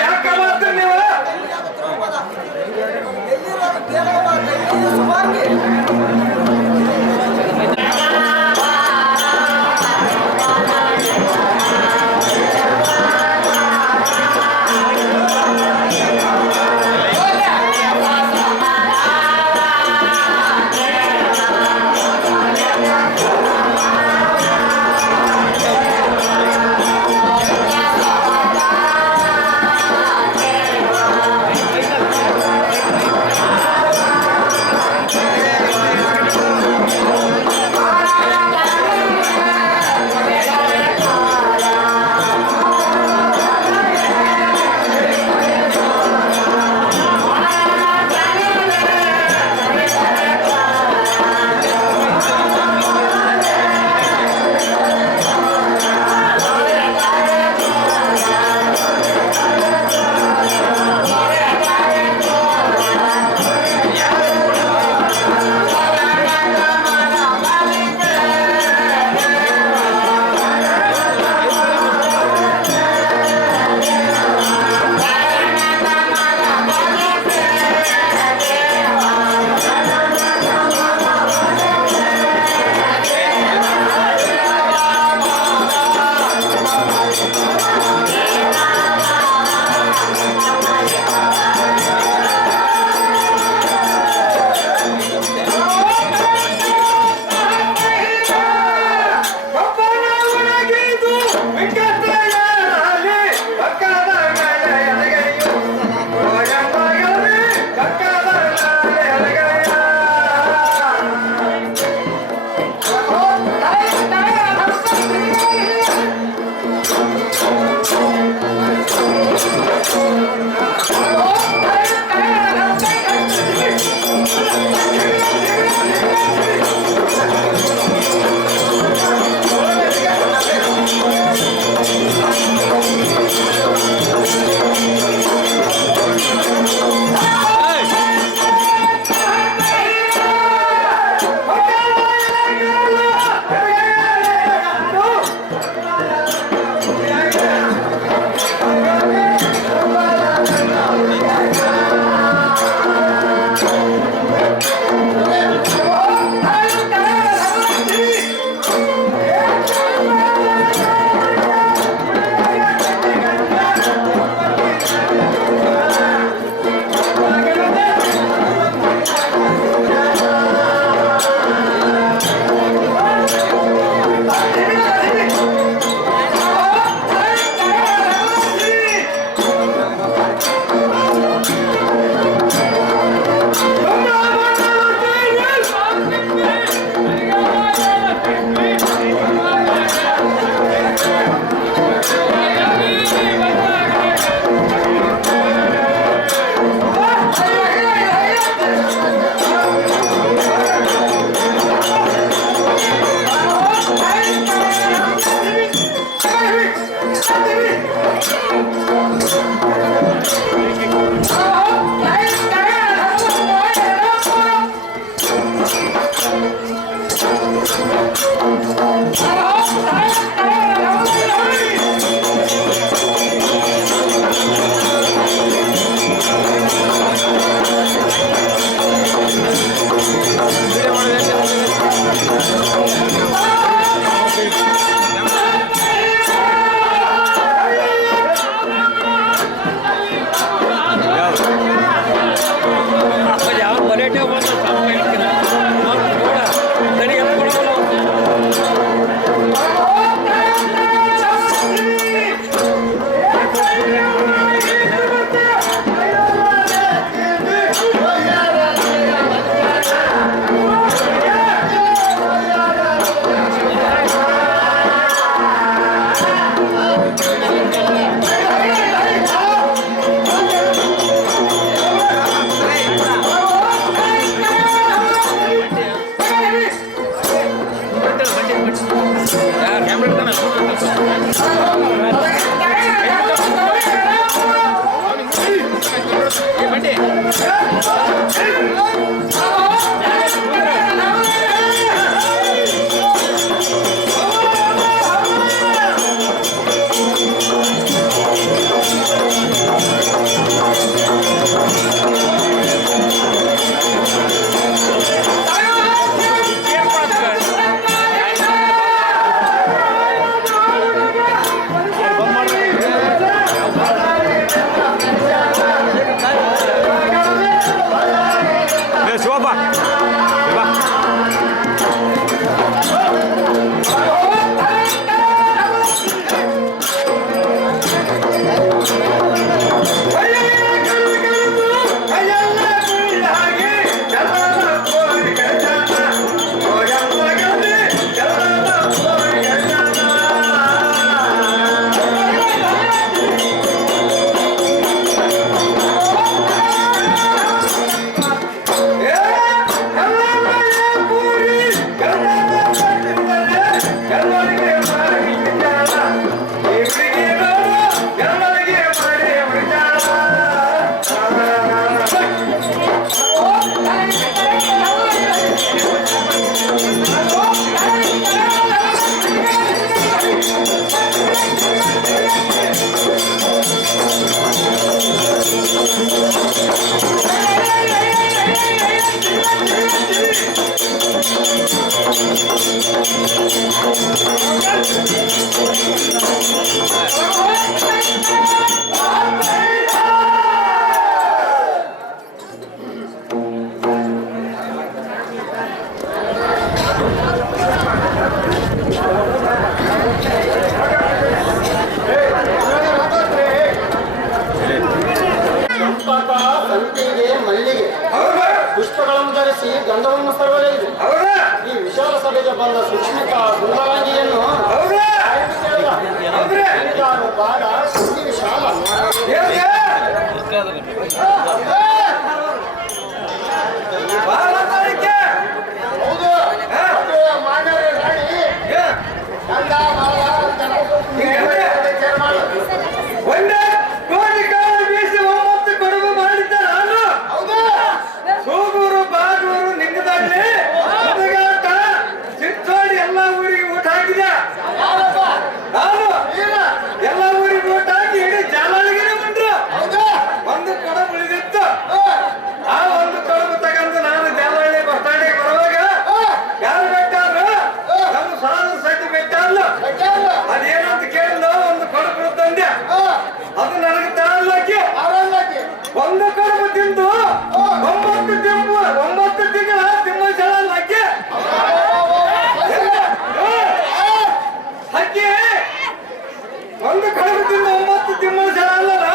ಯಾಕೆ ಮಾಡ್ತೀರಿ ನೀವು? ಎಲ್ಲಿರೋದು ದೇವರ ಕೈಯಲ್ಲಿ ಸುಭಾಗ್ಯ ಚಂಪಕ, ಸಂಪಿಗೆ, ಮಲ್ಲಿಗೆ ಹೌದಾ ಪುಷ್ಪಗಳನ್ನು ಧರಿಸಿ ಗಂಧವನ್ನು ಸರ್ವಗೈದು ಹೌದಾ ಈ ವಿಶಾಲ ಸಭೆಗೆ ಬಂದ ಸುಷ್ಮಿತ ಸುಂದರಾಂಗಿಯನ್ನು ಹೌದಾ ಹೌದ್ರಿ ಹಿಂಗಾರು ಬಾಡ ಸುದ್ದಿ ವಿಶಾಲ ಹೇಳ್ದೆ? ಬಾಳ ತಾರೀಕೆ. ಹೌದು ಹಾ? ಮಾನವರೇ ರಾಣಿ ಏ, ಗಂಧ ಮಾಲ ಹಿಂಗಂದ್ರೆ ಒಂದೇ ಕೋಟಿ ಕಾಳು ಬೀಸಿ 9 ಕೊಡುಗು ಮಾಡಿದ್ದ ನಾನು ಹೌದು ಸೂಗೂರು ಬಾಗೂರು ನಿಂಗದಾಗ್ಲಿ ಮುದಗಾಟ ಚಿತ್ತೋಡಿ ಎಲ್ಲ ಊರಿಗೆ ಊಟ ಹಾಕಿದೆ ಯಾರಪ್ಪ ನಾನು ನೀನ ಎಲ್ಲ ಊರಿಗೆ ಊಟ ಹಾಕಿ ಇಡೀ ಜಾಲಳಿಗೆನೆ ಬಂದ್ರು ಹೌದು ಒಂದು ಕೊಡಗು ಉಳಿದಿತ್ತು ಆ ಒಂದು ಕೊಡಗು ತಗೊಂಡು ನಾನು ಜಾಲಹಳ್ಳಿ ಬಸ್ ಸ್ಟ್ಯಾಂಡಿಗೆ ಬರುವಾಗ ಯಾರು ಬೆಟ್ಟಾದ್ರು ನಮ್ಮ ಸಾಧು ಸಹಿತ ಬೆಟ್ಟಾದ್ಲು ಅದೇನಂತ ಕೇಳಿದ ಒಂದು ಕೊಡಗು ತಂದೆ ಅದು ನನಗೆ ತಗೊಳ್ಳಕ್ಕೆ ಒಂದು ಕಡುಬು ತಿಂದು 9 ತಿಂಗಳ ತಿಮ್ಮಶಾಲ ಅಕ್ಕಿ ಅಕ್ಕಿ ಒಂದು ಕಡುಬು ತಿಂದು 9 ತಿಮ್ಮಶಾಲ ಅಲ್ಲಲ್ಲ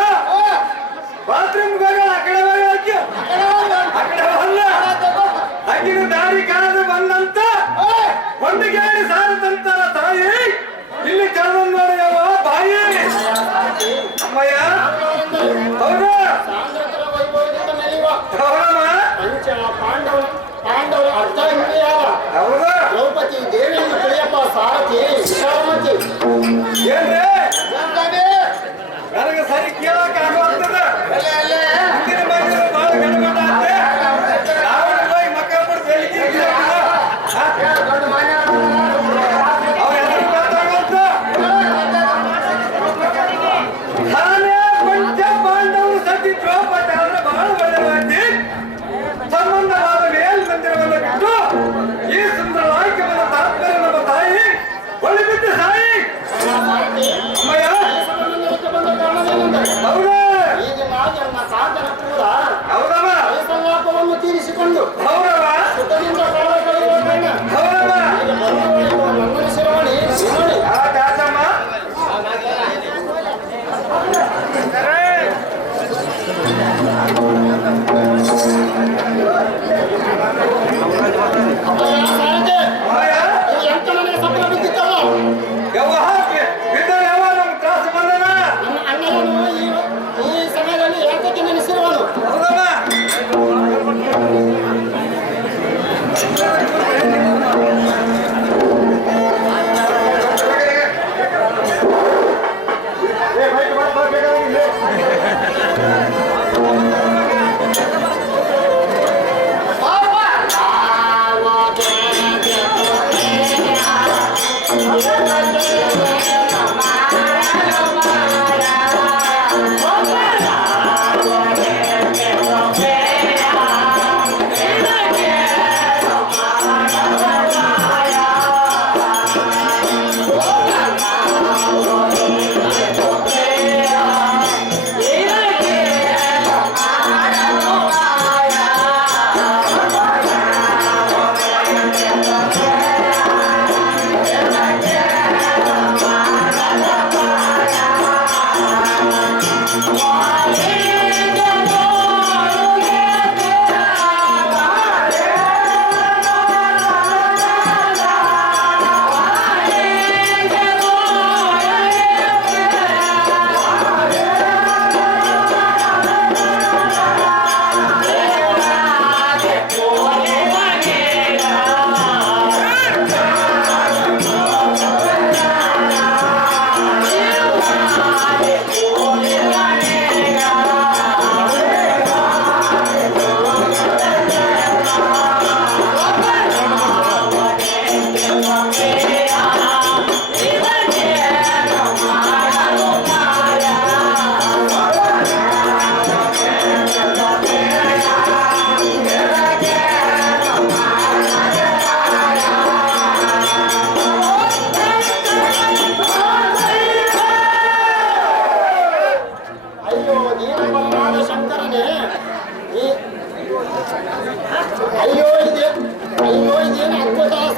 ಬಾತ್ರೂಮ್ ಹೋಗ ಆ ಕಡೆ ಹೋಗಿ ಅಕ್ಕಿ ಆ ಕಡೆ ಅಲ್ಲ ಅಕ್ಕಿನ ದಾರಿ ಕಾದು ಬಂದಂತ ಒಂದು ಗಾಡಿ ಸಾರದಂತಾರ ತಾಯಿ ಇಲ್ಲಿ ಕಳೆದ ನೋಡಿ ಯಾವ ಬಾಯಿ ಅಮ್ಮಯ್ಯ ಹೌದು ಸಾಂದ್ರತರ ವೈಭವದಿಂದ ಮೆರೆಯುವ ಹೌದಮ್ಮ ಪಂಚ ಪಾಂಡವರ ಅರ್ಧ ಹಿಂದೆಯಾದ ಹೌದು ದ್ರೌಪದಿ ದೇವಿಯನ್ನು ತಿಳಿಯಪ್ಪ ಸಾರಥಿ ವಿಶಾಲಮತಿ ಏನ್ರಿ ನನಗೆ ಸರಿ ಕೇಳಕ್ ಆಗುವಂತದ ಮುಂದಿನ ಮಂದಿರ ಬಹಳ ಗಡಬಡ ಅಂತೆ ನಾವು ಹೋಗಿ ಮಕ್ಕಳ ಬಿಟ್ಟು ಬೆಳಿಗ್ಗೆ ಅವ್ರ ಹೆಸರು ಗೊತ್ತಾಗಂತ ನಾನೇ ಪಂಚ ಪಾಂಡವರು ಸತಿ ದ್ರೌಪದಿ ಆದ್ರೆ ಬಹಳ ಒಳ್ಳೆಯದಾಗಿ ಸಂಬಂಧವಾದ ಮೇಲ್ ಮಂದಿರವನ್ನು ಬಿಟ್ಟು ಈ ಸುಂದರವಾಗಿ ಬಂದ ತಾತ್ಪರ್ಯ ನಮ್ಮ ತಾಯಿ ಒಳ್ಳೆಬಿದ್ದ ಸಾಯಿ ಅಮ್ಮಯ್ಯ ಬಂದ ಕಾರಣವೇನೆಂದರೆ ಹೌದಾ ಈಗ ನನ್ನ ಸಾಧನ ಕೂಡ ಹೌದಮ್ಮ ಸಂಲಾಪವನ್ನು ತೀರಿಸಿಕೊಂಡು ಹೌದಮ್ಮ ಸುಖದಿಂದ ಕಾಲ ಕಳೆಯುವ ಕಣ್ಣ ಹೌದಮ್ಮ ಈಗ ಬರುವವರೆಗೂ ನನ್ನ ಶಿರೋಮಣಿ ಶಿರೋಮಣಿ ಆ ದಾಸಮ್ಮ ಸಾರಥಿ ಅಮ್ಮಯ್ಯ ಎಂತ ನನಗೆ ಸಫಲ ಬಿದ್ದಿತ್ತಲ್ಲ ಯವ್ವ ಬಿದ್ದ ಯವ್ವ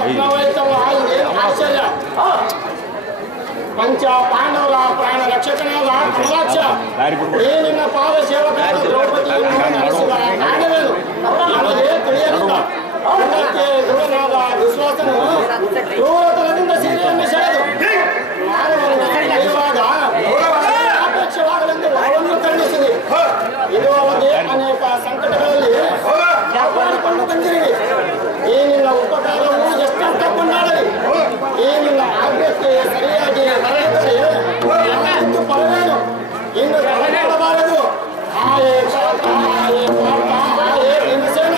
ಸ್ವಪ್ನವಾಯ್ತಲ್ಲ ಏನು ಆಶ್ಚರ್ಯ. ಪಂಚ ಪಾಂಡವರ ಪ್ರಾಣ ರಕ್ಷಕನಾದ ಕಮಲಾಕ್ಷ ಈ ನಿನ್ನ ಪಾದ ಸೇವಕರಾದ ದ್ರೌಪದಿಯನ್ನು ನಡೆಸಿದ ಕಾರಣವೇನು ನಮಗೆ ತಿಳಿಯಲಿಲ್ಲ. ಅದಕ್ಕೆ ದೃಢನಾದ ವಿಶ್ವಾಸನು ಕ್ರೂರತನದಿಂದ ಸೀರೆಯನ್ನು ಸೆಳೆದು ಮಾನವರನ್ನು ಕಳೆಯುವಾಗ ಸಾಪೇಕ್ಷವಾಗಲೆಂದು ವರವನ್ನು ಖಂಡಿಸಿದೆ. ಇದು ಅವರಿಗೆ ಅನೇಕ ಸಂಕಟಗಳಲ್ಲಿ ಕಾಪಾಡಿಕೊಂಡು ಬಂದಿರಿ. ಈ ನಿನ್ನ ಉಪಕಾರವು ಎಷ್ಟಂತ ಕೊಂಡಾಡಲಿ. ಈ ನಿನ್ನ ಆಜ್ಞೆಗೆ ಸರಿಯಾಗಿ ನಡೆದರೆ ಎಂದು ಪರವೇನು ಇನ್ನು ತಲೆಮಾಡಬಾರದು. ಆಯೇ ಪಾತ್ರ ಆಯೇ ಪಾತ್ರ ಆಯೇ ಭೀಮಸೇನ.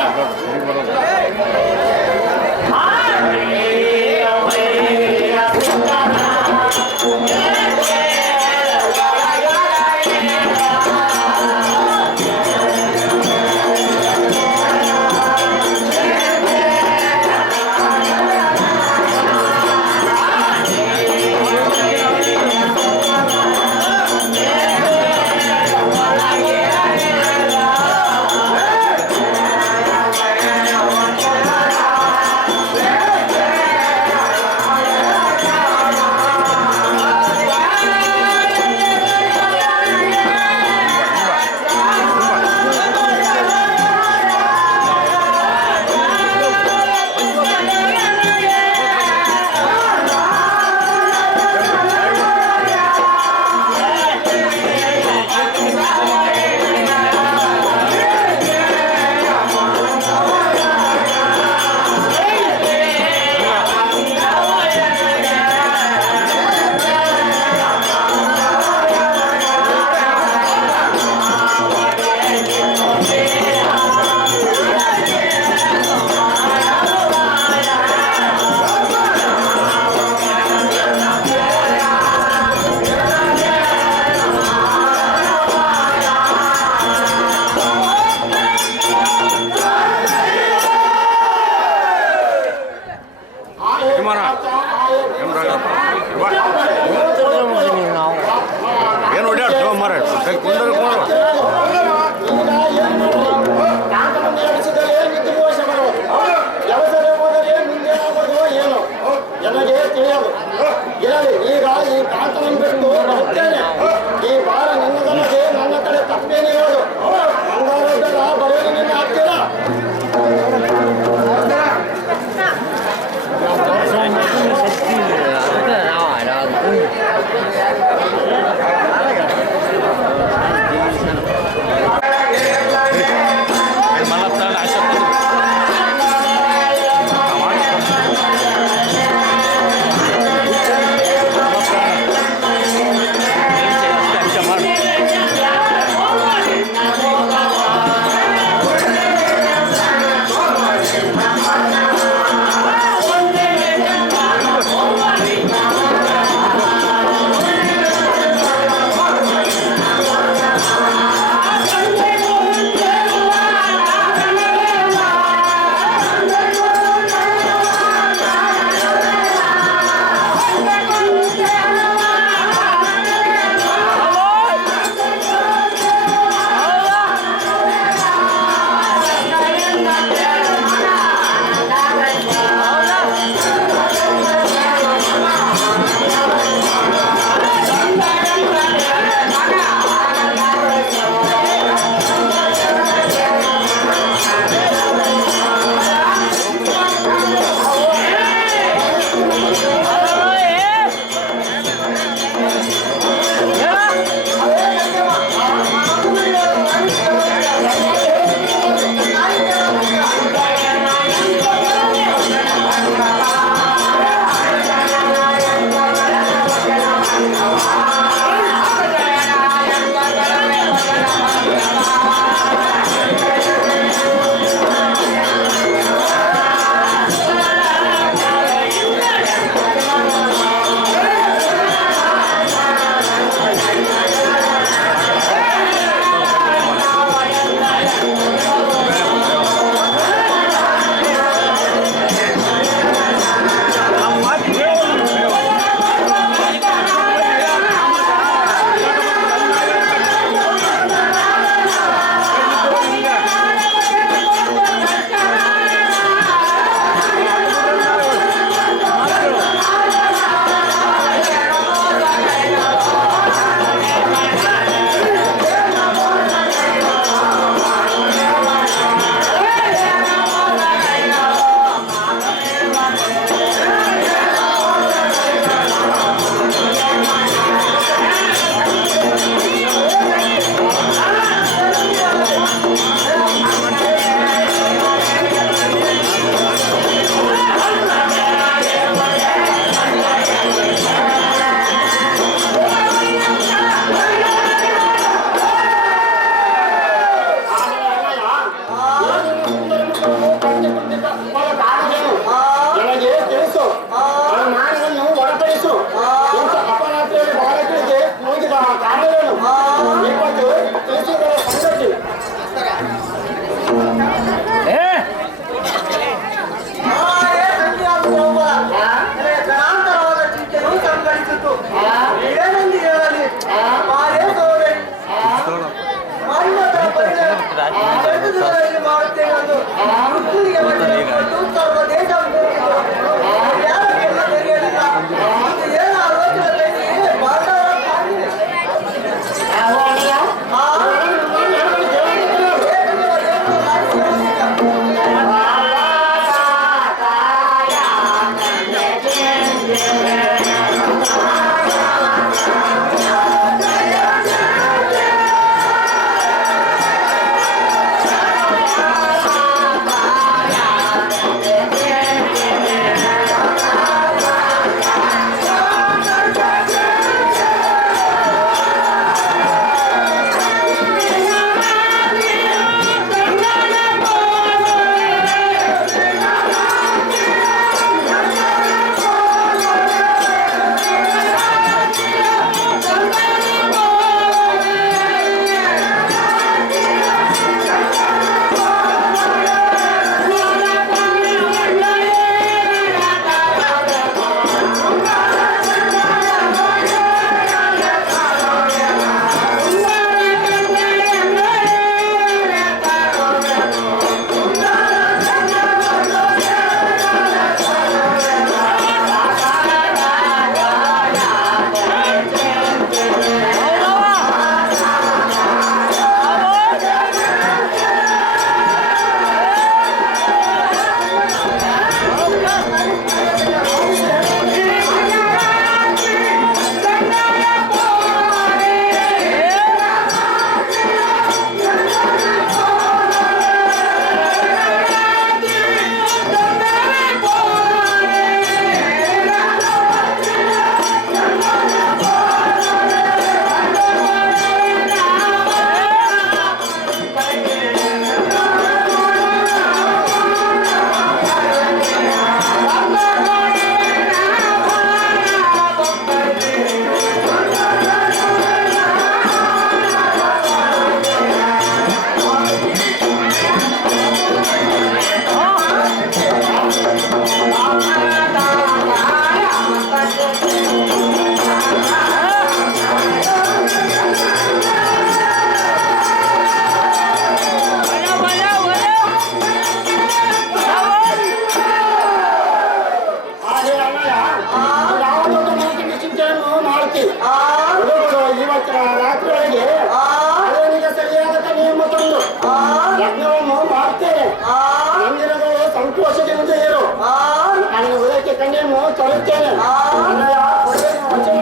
ಏನು ಹೊಡ್ಯಾಡ್ತೇವ ಮರ ಕುಂದರ ನನಗೆ ತಿಳಿಯದು ಇರಲಿ. ಈಗ ಈ ಕಾಂತನನ್ನು ಬಿಟ್ಟು ಬರುತ್ತೇನೆ. ಈ ಭಾರ ನಿನ್ನದಲ್ಲದೆ ನನ್ನ ಕಡೆ ತಪ್ಪೇನೆ ಹೇಳೋದು. ಬಂಗಾರದ್ದರ ಬರೆಯಲು ನಿನ್ನ ಹತ್ತಿರ ಅದಕ್ಕೆ ನಾವು ಕೆಲಸದಲ್ಲಿ ಮಾಡುತ್ತೇನೆ ಅಂದು ಹುಡುಗರಿಗೆ ವಚನ ಕೊಟ್ಟು ಸ್ವಲ್ಪ ದೇಶ ಯಾರು ಕೆಲಸ ತೆಗೆಯಲಿಲ್ಲ. ಇದು ಏನು ಆಲೋಚನೆ ತೆಗೆದು ಬಾಂಧವರ ಕಾಣಿದೆ. ಯಜ್ಞವನ್ನು ಮಾಡ್ತೇನೆ. ಮಂದಿರಗಳು ಸಂತೋಷದಿಂದ ಇರು. ನನ್ನ ಉದಯಕ್ಕೆ ಕಣ್ಣನ್ನು ತೊಳುತ್ತೇನೆ. ವಚನ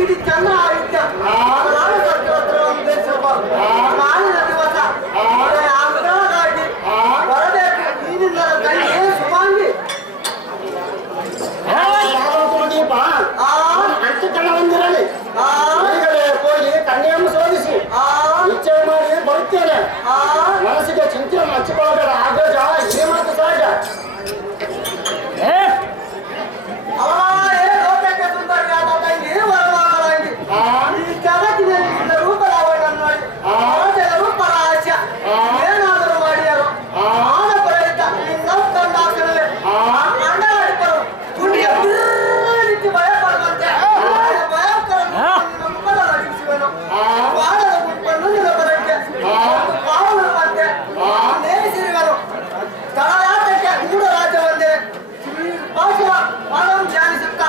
ಇಡೀ ಚಂದ್ರ ಆದಿತ್ಯ ಬರಬೇಕು ನೀನಿಂದ ಕೈಗೆ ಸುಮಾಂಗಿ ದೀಪ ಅಂಟುತನವೊಂದಿರಲಿ. ಈಗಲೇ ಹೋಗಿ ಕನ್ಯೆಯನ್ನು ಶೋಧಿಸಿ ನಿಶ್ಚಯ ಮಾಡಿ ಬರುತ್ತೇನೆ. ಮನಸ್ಸಿಗೆ ಚಿಂತೆಯನ್ನು ಹಚ್ಚಿಕೊಳ್ಳಬೇಡ. ಆಗಜ ಈ ಮಾತು ಸಹಜ. ಲೋಕಕ್ಕೆ ಸುಂದರಿಯಾದ ತಂಗಿ ವರವಾಗಲಾಗಿ ಈ ಜಗತ್ತಿನಲ್ಲಿ ರೂಪರಾವಣ ನೋಡಿ ರೂಪ ರಹಸ್ಯ ಏನಾದರೂ ಮಾಡಿದರು ಆನ ಪ್ರಯುಕ್ತ ಕಂಡಾಕ್ಷಣವೇ ಅಂಡಾಡಿದರು ಗುಂಡಿಗೆ ರೀತಿ ಭಯಪಡುವಂತೆ ಭಯಂಕರ ನಂಬಲ ನಡಿಸುವನು ಬಾಳದ ಗುಂಪನ್ನು ನಿಲಬರಕ್ಕೆ ಕಾವಲುವಂತೆ ನೇಮಿಸಿರುವನು ತಳಯಾಟಕ್ಕೆ ಮೂಢ ರಾಜ್ಯ ಒಂದೇ ಭಾಷಾ ಮಾನವ ಧ್ಯಾನಿಸುತ್ತ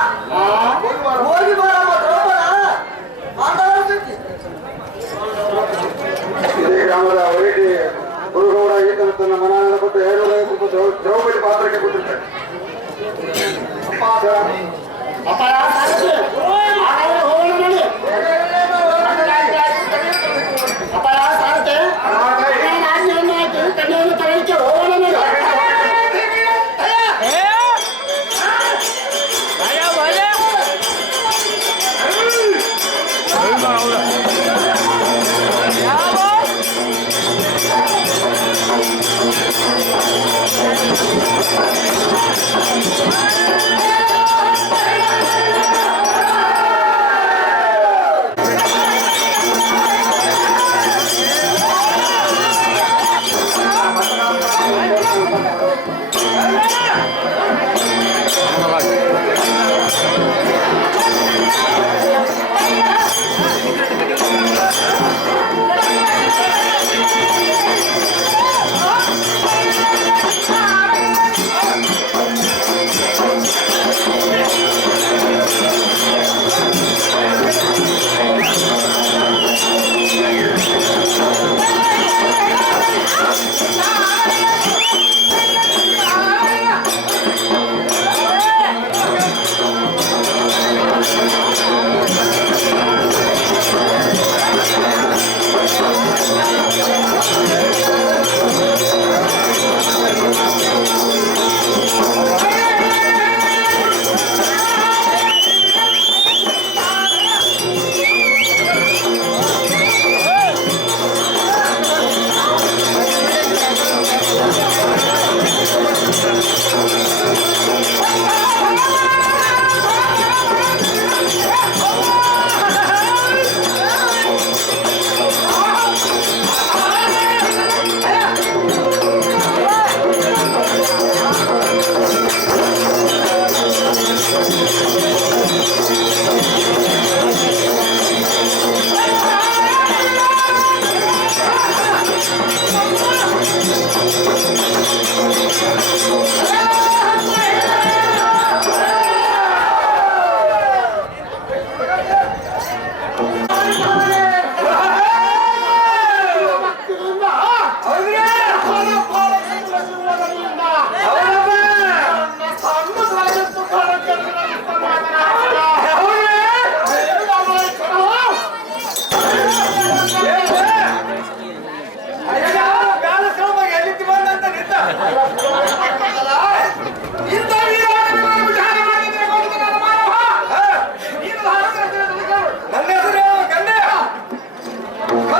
ಹೋಗಿ ಬರುವ ದ್ರೌಪದ ಆಂದೋಲನಕ್ಕೆ ಇದೇ ಗ್ರಾಮದ ವೈದ್ಯ ಗುರುಗೌಡ ಈತನ ತನ್ನ ಮನವನ್ನು ಕೊಟ್ಟು 2 ದ್ರೌಪದಿ ಪಾತ್ರಕ್ಕೆ ಕೊಟ್ಟಿರ್ತಾರೆ. ಅಪಾಯ ಸಾಕ್ಷಿ. ಹಾಗಾದ್ರೆ ಹೋಗೋಣ ನೋಡಿ. ಅಪಾಯ ಸಾರತೆ ಆಜ್ಞೆಯನ್ನು ಹಾಕಿ ಕನ್ಯೆಯನ್ನು ತಗೊಳ್ಳಿಕ್ಕೆ ಹೋಗೋಣ ನೋಡಿ. Yeah.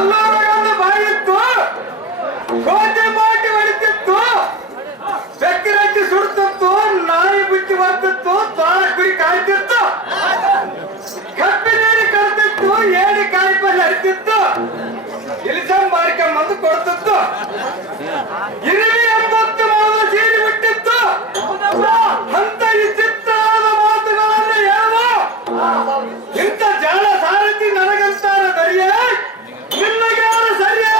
ಕಲ್ಲೂರಗೊಂದು ಬಾಯಿತ್ತು, ಕೋಟೆ ಬಾಟಿ ಹೊಡಿತಿತ್ತು, ಬೆಕ್ಕರಟ್ಟಿ ಸುಡ್ತಿತ್ತು, ನಾಯಿ ಬಿಟ್ಟು ಬರ್ತಿತ್ತು, ತಾಳ ಕುರಿ ಕಾಯ್ತಿತ್ತು, ಕಪ್ಪಿನೇರಿ ಕರ್ತಿತ್ತು, ಏಡಿ ಕಾಯಿ ಪಲ್ಲೆ ಹರಿತಿತ್ತು, ಇಲಿಸಂ ಮಾರ್ಕೊಂಬಂದು ಕೊಡ್ತಿತ್ತು, ಇರುವಿ ಎಂಬತ್ತು ಮಾವ ಸೀರಿ ಬಿಟ್ಟಿತ್ತು. ಅಂತ ಈ ಚಿತ್ರಾದ ಮಾತುಗಳನ್ನು ಹೇಳುವ ಇಂಥ ಜಾಲ ಸಾರಥಿ ನನಗಂತಾರ ದರಿಯೇ, ನಿನ್ನಗಾರ ಸರಿಯೇ.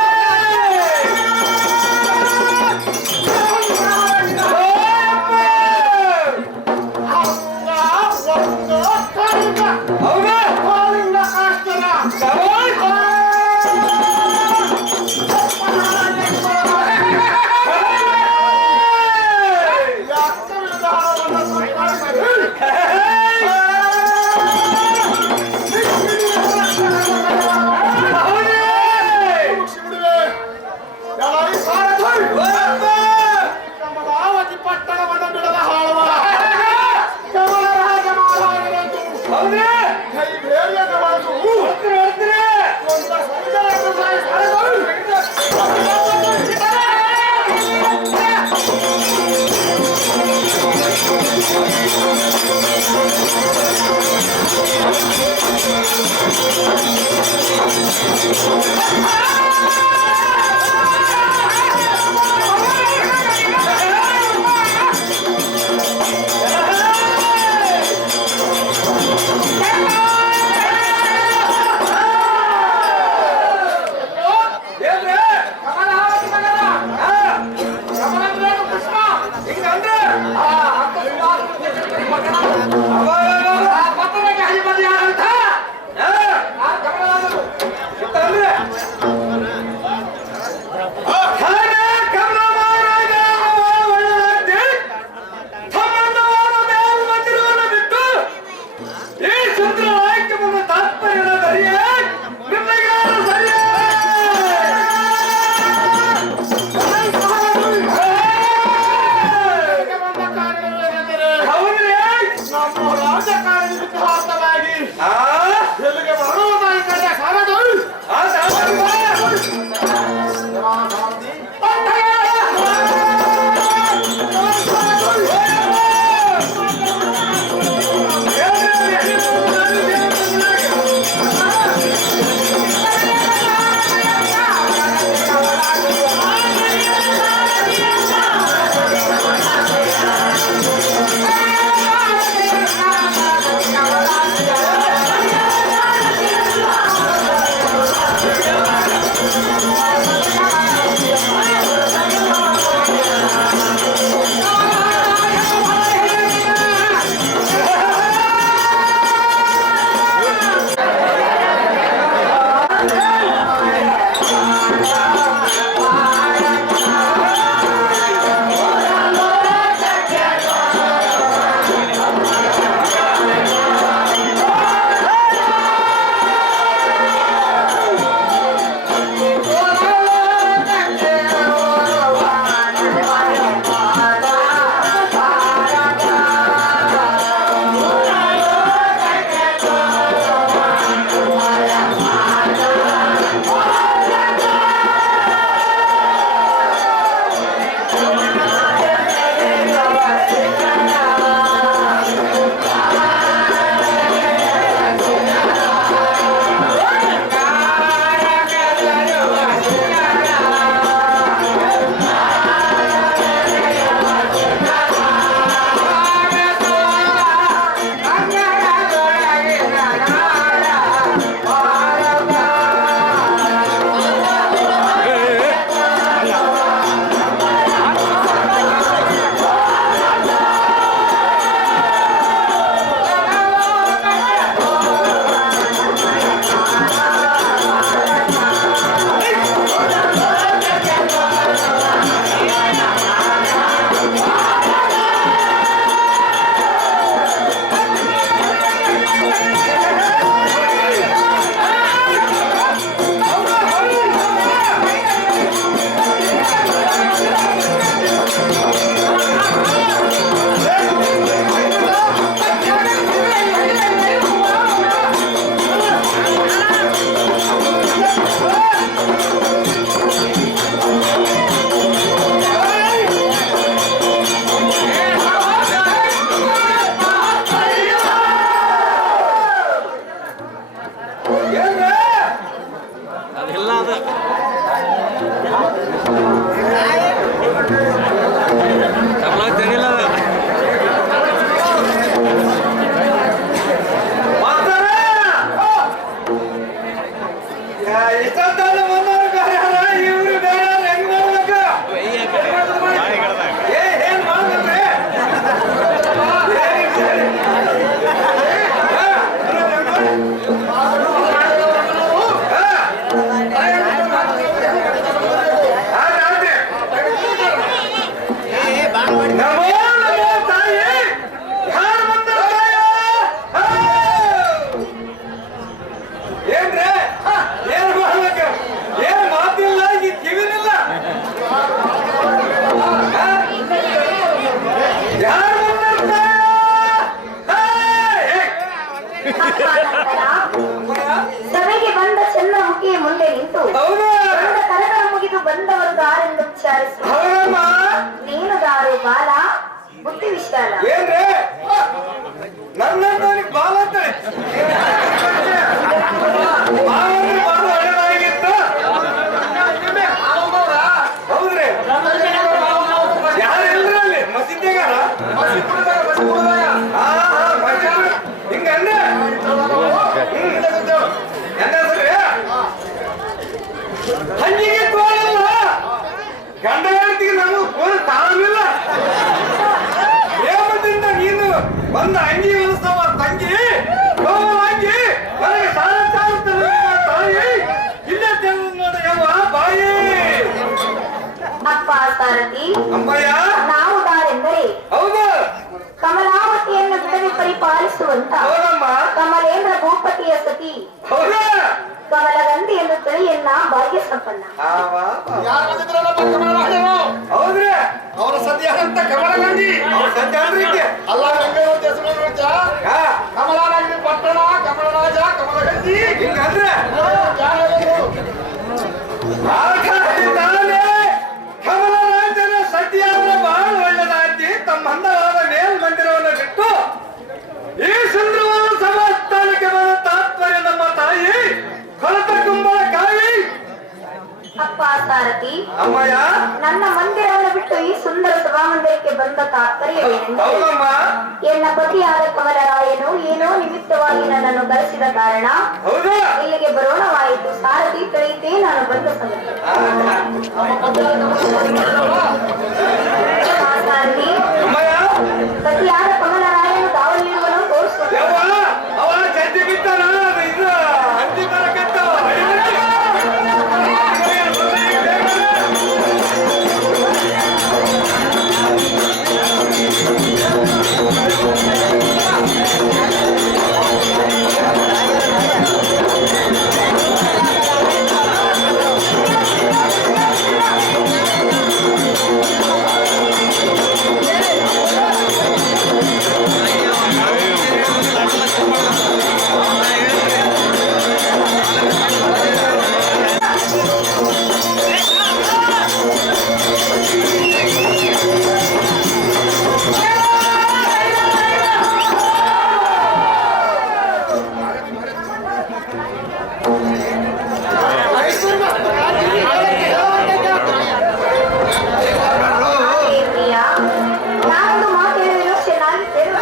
ಇಷ್ಟೊತ್ತಾದ ಬಂದವರು ಬೇರೆ ಯಾರ ಇವ್ರು ಬೇರೆ ಯಾರು ಹೆಂಗ್ ಮಾಡ್ಬೇಕು ಏನ್ ಮಾಡ್ಬೇಕ್ರಿ ಸಭೆಗೆ ಬಂದ ಚಂದ್ರಮುಖಿಯ ಮುಂದೆ ನಿಂತು ಕರಗಳ ಮುಗಿದು ಬಂದವರು ದಾರೆಂದು ವಿಚಾರಿಸಿ ನೀನು ದಾರು ಬಾಲ ಬುದ್ಧಿ ವಿಶಾಲ ಏನ್ರಿ ನನ್ನಂತವನಿಗೆ ಬಾಲ ಅಂತಾನೆ ಬಾಳ ಒಳ್ಳೆದಾಗಿತ್ತು ಹೌದ್ರಿ ಯಾರು ಇಲ್ರಲ್ಲಿ ಮಸೀದಿಗಾರ ಹಿಂಗಂದ್ರೆ ಹಂಗಿಗೆ ತೋಳಲ್ಲ ಗಂಡ ಹೇಳ್ತೀವಿ ನಮಗೆ ಫೋನ್ ತಾಳವಿಲ್ಲ ಏಮದಿಂದ ನೀನು ಬಂದ ಅಂಗಿ ಹೊಲಿಸ್ತವ ತಂಗಿ ಅಂಗಿ ನನಗೆ ಸಾಲ ತಾಳುತ್ತದೆ ತಾಯಿ ಇಲ್ಲೇ ತೆಗೆದು ನೋಡ ಯವ್ವ ಬಾಯಿ ಅಪ್ಪ ಸಾರಥಿ ಅಮ್ಮಯ್ಯ ನಾವು ದಾರೆಂದರೆ ಹೌದು ಕಮಲಾವತಿಯನ್ನು ಬಿಡದೆ ಪರಿಪಾಲಿಸುವಂತ ಹೌದಮ್ಮ ಕಮಲೇಂದ್ರ ಭೂಪತಿಯ ಸತಿ ಹೌದ ಕಮಲಗಂಧಿ ಎಂದು ತಿಳಿಯನ್ನ ಭಾಗ್ಯ ಸಂಪನ್ನ ಯಾರು ಬಂದಿದ್ರಲ್ಲ ಕಮಲರಾಜರು ಹೌದ್ರಿ ಅವರ ಸದ್ಯ ಅಂತ ಕಮಲಗಂಧಿ ಅವ್ರ ಸದ್ಯ ಅಂದ್ರೆ ಹಿಂಗೆ ಅಲ್ಲ ಬೆಂಗಳೂರು ಹೆಸರು ನೋಡ್ತ ಕಮಲಾನಗರಿ ಪಟ್ಟಣ ಕಮಲರಾಜ ಕಮಲಗಂಧಿ ಹಿಂಗಂದ್ರೆ ಕಮಲರಾಜನ ಸದ್ಯ ಅಂದ್ರೆ ಬಹಳ ಒಳ್ಳೆದಾಗಿ ತಮ್ಮ ಅಂದವಾದ ಮೇಲ್ಮಂದಿರವನ್ನು ಬಿಟ್ಟು ಈ ಸುಂದರವಾದ ಸಮಾಸ್ಥಾನಕ್ಕೆ ಬರುವ ತಾತ್ಪರ್ಯ ನಮ್ಮ ತಾಯಿ ಕೊಳತ ಕುಂಬಳಕಾಯಿ ಅಪ್ಪ ಸಾರಥಿ ಅಮ್ಮಯ್ಯ ನನ್ನ ಮಂದಿರವನ್ನು ಬಿಟ್ಟು ಈ ಸುಂದರ ಸಭಾಮಂದಿರಕ್ಕೆ ಬಂದ ತಾತ್ಪರ್ಯವೇನೆಂದರೆ ಹೌದಮ್ಮ ಎನ್ನ ಪತಿಯಾದ ಕಮಲರಾಯನು ಏನೋ ನಿಮಿತ್ತವಾಗಿ ನನ್ನನ್ನು ಕರೆಸಿದ ಕಾರಣ ಹೌದಾ ಇಲ್ಲಿಗೆ ಬರೋಣವಾಯಿತು ಸಾರಥಿ ತಿಳಿಯಿತೇ ನಾನು ಬಂದ ಸಂಗತಿ ಸಾರಥಿ ಅಮ್ಮಯ್ಯ ಪತಿಯಾದ ಕಮಲರಾಯನು ದಾವಲಿರುವನು ತೋರಿಸುವುದು ಯವ್ವ ಅವ ಚಡ್ಡಿ ಬಿತ್ತಾನ ಅದು ಇದು ಹಂದಿ ಬರಕತ್ತ ನಾನೊಂದು ಮಾತು ಹೇಳಿದ್ರು ಚೆನ್ನಾಗಿ ಕೇಳುವ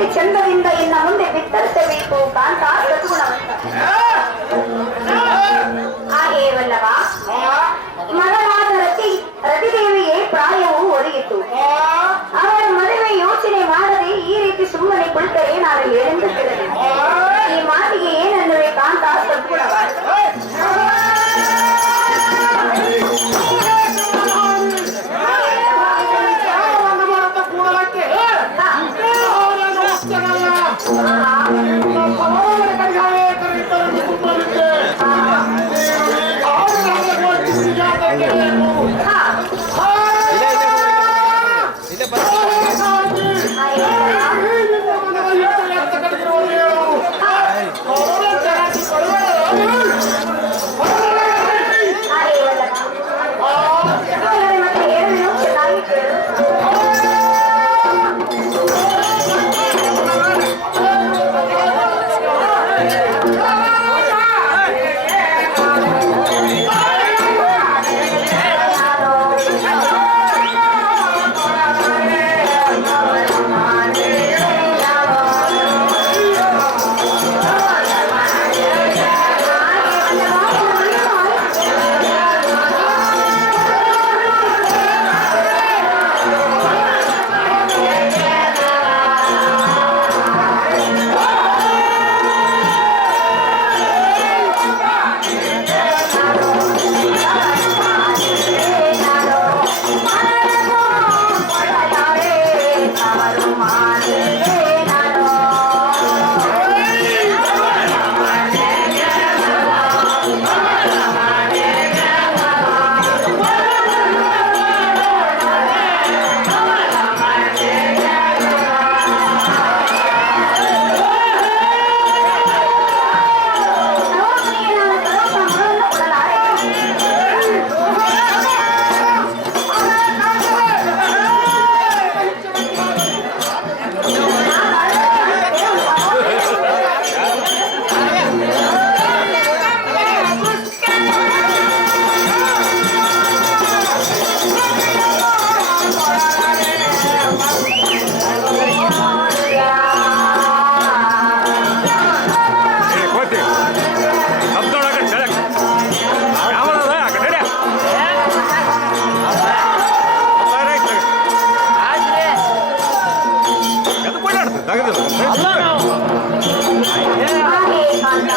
ಅತಿ ಚಂದದಿಂದ ಇನ್ನ ಮುಂದೆ ಬಿತ್ತರಿಸಬೇಕು ಕಾಂತ ಸದ್ಗುಣವಂತ. ಹಾಗೆಯವಲ್ಲವ ಮಗಳಾದ ರತಿದೇವಿಗೆ ಪ್ರಾಯವು ಒದಗಿತು. ಅವರ ಮದುವೆ ಯೋಚನೆ ಮಾಡದೆ ಈ ರೀತಿ ಸುಮ್ಮನೆ ಕುಳಿತರೆ ನಾನು ಏನೆಂದು ಕೇಳಲಿ. ಈ ಮಾತಿಗೆ ಏನನ್ನುವೆ ಕಾಂತ ಸದ್ಗುಣವಂತ. ತೆಗೆದಿಲ್ಲ ಹಾಗೆ ಕಾಂತ